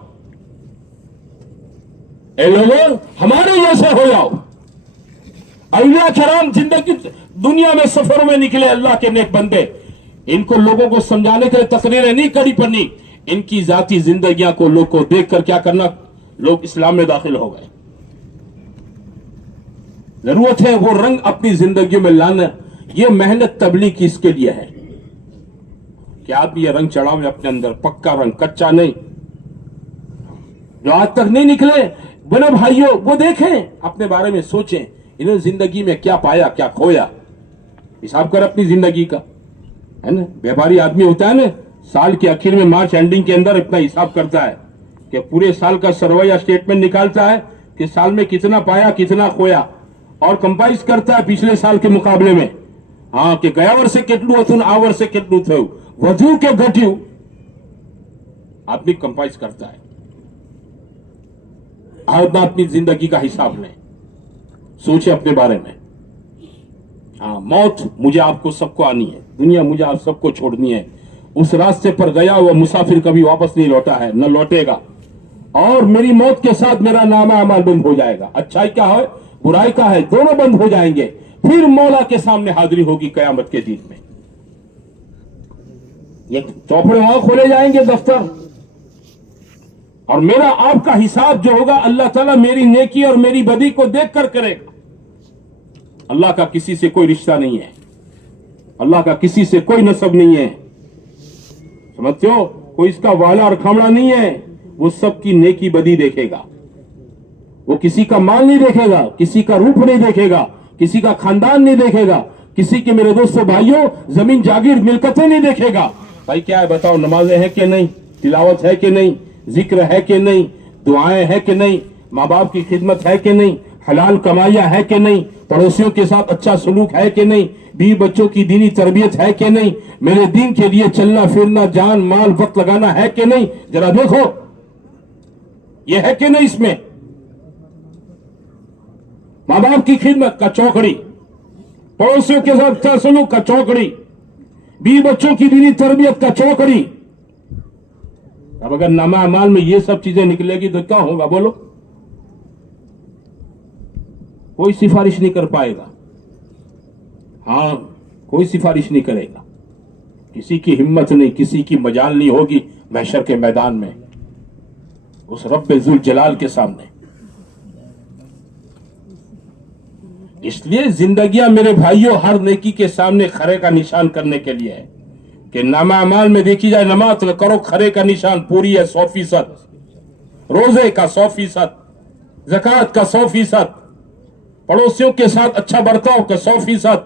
اے لوگوں ہمارے جیسے ہو جاؤ. اولیاء کرام زندگی دنیا میں سفر میں نکلے، اللہ کے نیک بندے، ان کو لوگوں کو سمجھانے کے لیے تقریریں نہیں کری پڑنی، ان کی ذاتی زندگیاں کو لوگ کو دیکھ کر کیا کرنا، لوگ اسلام میں داخل ہو گئے. ضرورت ہے وہ رنگ اپنی زندگیوں میں لانا. یہ محنت تبلیغ کی اس کے لیے ہے کہ آپ بھی یہ رنگ چڑھاویں اپنے اندر، پکا رنگ، کچا نہیں. جو آج تک نہیں نکلے بولے بھائیوں، وہ دیکھیں، اپنے بارے میں سوچیں، انہوں نے زندگی میں کیا پایا، کیا کھویا. حساب کر اپنی زندگی کا، ہے نا. بیپاری آدمی ہوتا ہے نا، سال کے آخر میں مارچ اینڈنگ کے اندر اتنا حساب کرتا ہے کہ پورے سال کا سروے یا اسٹیٹمنٹ نکالتا ہے کہ سال میں کتنا پایا، کتنا کھویا، اور کمپائز کرتا ہے پچھلے سال کے مقابلے میں. ہاں، کہ گیا ورسے કેટલું હતું આ વર્ષે કેટલું થયું، વધુ કે ઘટ્યું، آدمی کمپائز کرتا ہے. آدمی اپنی زندگی کا حساب لیں، سوچے اپنے بارے میں. ہاں، موت مجھے آپ کو سب کو آنی ہے، دنیا مجھے آپ سب کو چھوڑنی ہے. اس راستے پر گیا ہوا مسافر کبھی واپس نہیں لوٹا ہے، نہ لوٹے گا. اور میری موت کے ساتھ میرا نامہ اعمال بند ہو جائے گا. اچھائی کا ہے، برائی کا ہے، دونوں بند ہو جائیں گے. پھر مولا کے سامنے حاضری ہوگی قیامت کے دن میں. یہ چوپڑے وہاں کھولے جائیں گے دفتر، اور میرا آپ کا حساب جو ہوگا اللہ تعالیٰ میری نیکی اور میری بدی کو دیکھ کر کرے گا. اللہ کا کسی سے کوئی رشتہ نہیں ہے، اللہ کا کسی سے کوئی نسب نہیں ہے، سمجھتے ہو؟ کوئی اس کا والا اور کھامڑا نہیں ہے. وہ سب کی نیکی بدی دیکھے گا. وہ کسی کا مال نہیں دیکھے گا، کسی کا روپ نہیں دیکھے گا، کسی کا خاندان نہیں دیکھے گا، کسی کے میرے دوستوں بھائیوں زمین جاگیر ملکتیں نہیں دیکھے گا. بھائی کیا ہے بتاؤ، نمازیں ہیں کہ نہیں، تلاوت ہے کہ نہیں، ذکر ہے کہ نہیں، دعائیں ہے کہ نہیں، ماں باپ کی خدمت ہے کہ نہیں، حلال کمائیاں ہے کہ نہیں، پڑوسیوں کے ساتھ اچھا سلوک ہے کہ نہیں، بیوی بچوں کی دینی تربیت ہے کہ نہیں، میرے دین کے لیے چلنا پھرنا، جان مال وقت لگانا ہے کہ نہیں. ذرا دیکھو یہ ہے کہ نہیں اس میں. ماں باپ کی خدمت کا چوکڑی، پڑوسیوں کے ساتھ اچھا سلوک کا چوکڑی، بیوی بچوں کی دینی تربیت کا چوکڑی. اب اگر نامہ اعمال میں یہ سب چیزیں نکلے گی تو کیا ہوگا بولو؟ کوئی سفارش نہیں کر پائے گا. ہاں، کوئی سفارش نہیں کرے گا. کسی کی ہمت نہیں، کسی کی مجال نہیں ہوگی محشر کے میدان میں اس رب ذوالجلال کے سامنے. اس لیے زندگیاں میرے بھائیوں ہر نیکی کے سامنے کھرے کا نشان کرنے کے لیے ہے کہ نامہ اعمال میں دیکھی جائے نماز کرو، کھرے کا نشان پوری ہے 100%، روزے کا 100%، زکوٰۃ کا 100%، پڑوسیوں کے ساتھ اچھا برتاؤ کا 100%،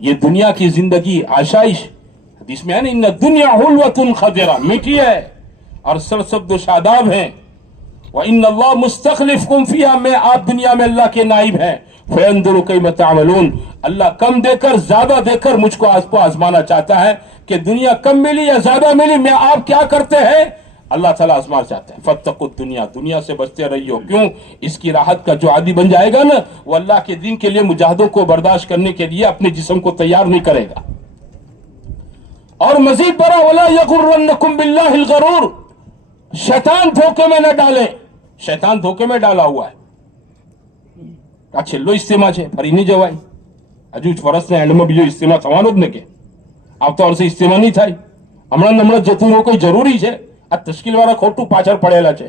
یہ دنیا کی زندگی آشائش، حدیث میں ہے نا، ان الدنیا حلوۃ خضرہ، میٹھی ہے اور سرسبز و شاداب ہے، وان اللہ مستخلفکم فیہا، میں آپ دنیا میں اللہ کے نائب ہیں، فینظر کیف تعملون، اللہ کم دے کر زیادہ دے کر مجھ کو آزمانا چاہتا ہے کہ دنیا کم ملی یا زیادہ ملی، میں آپ کیا کرتے ہیں اللہ تعالیٰ آزمانا چاہتا ہے۔ فاتقوا الدنیا، دنیا سے بچتے رہیو، کیوں؟ اس کی راحت کا جو عادی بن جائے گا نا، وہ اللہ کے دین کے لیے مجاہدوں کو برداشت کرنے کے لیے اپنے جسم کو تیار نہیں کرے گا۔ اور مزید بڑا، وَلَا يَغُرَّنَّكُمْ بِاللَّهِ الْغَرُورُ، شیطان دھوکے میں نہ ڈالے، شیطان دھوکے میں ڈالا ہوا ہے۔ چھلو اجتماع ہے فری جوائی ہجو فرس نے اینڈ میں બીજો اجتماع થવાનો જ ને કે આવતા વર્ષે اجتماع નહીં થાય, હમણાં જતું રહો કોઈ જરૂરી છે? આ તશ્કીલ વાળા ખોટું પાછળ પડેલા છે।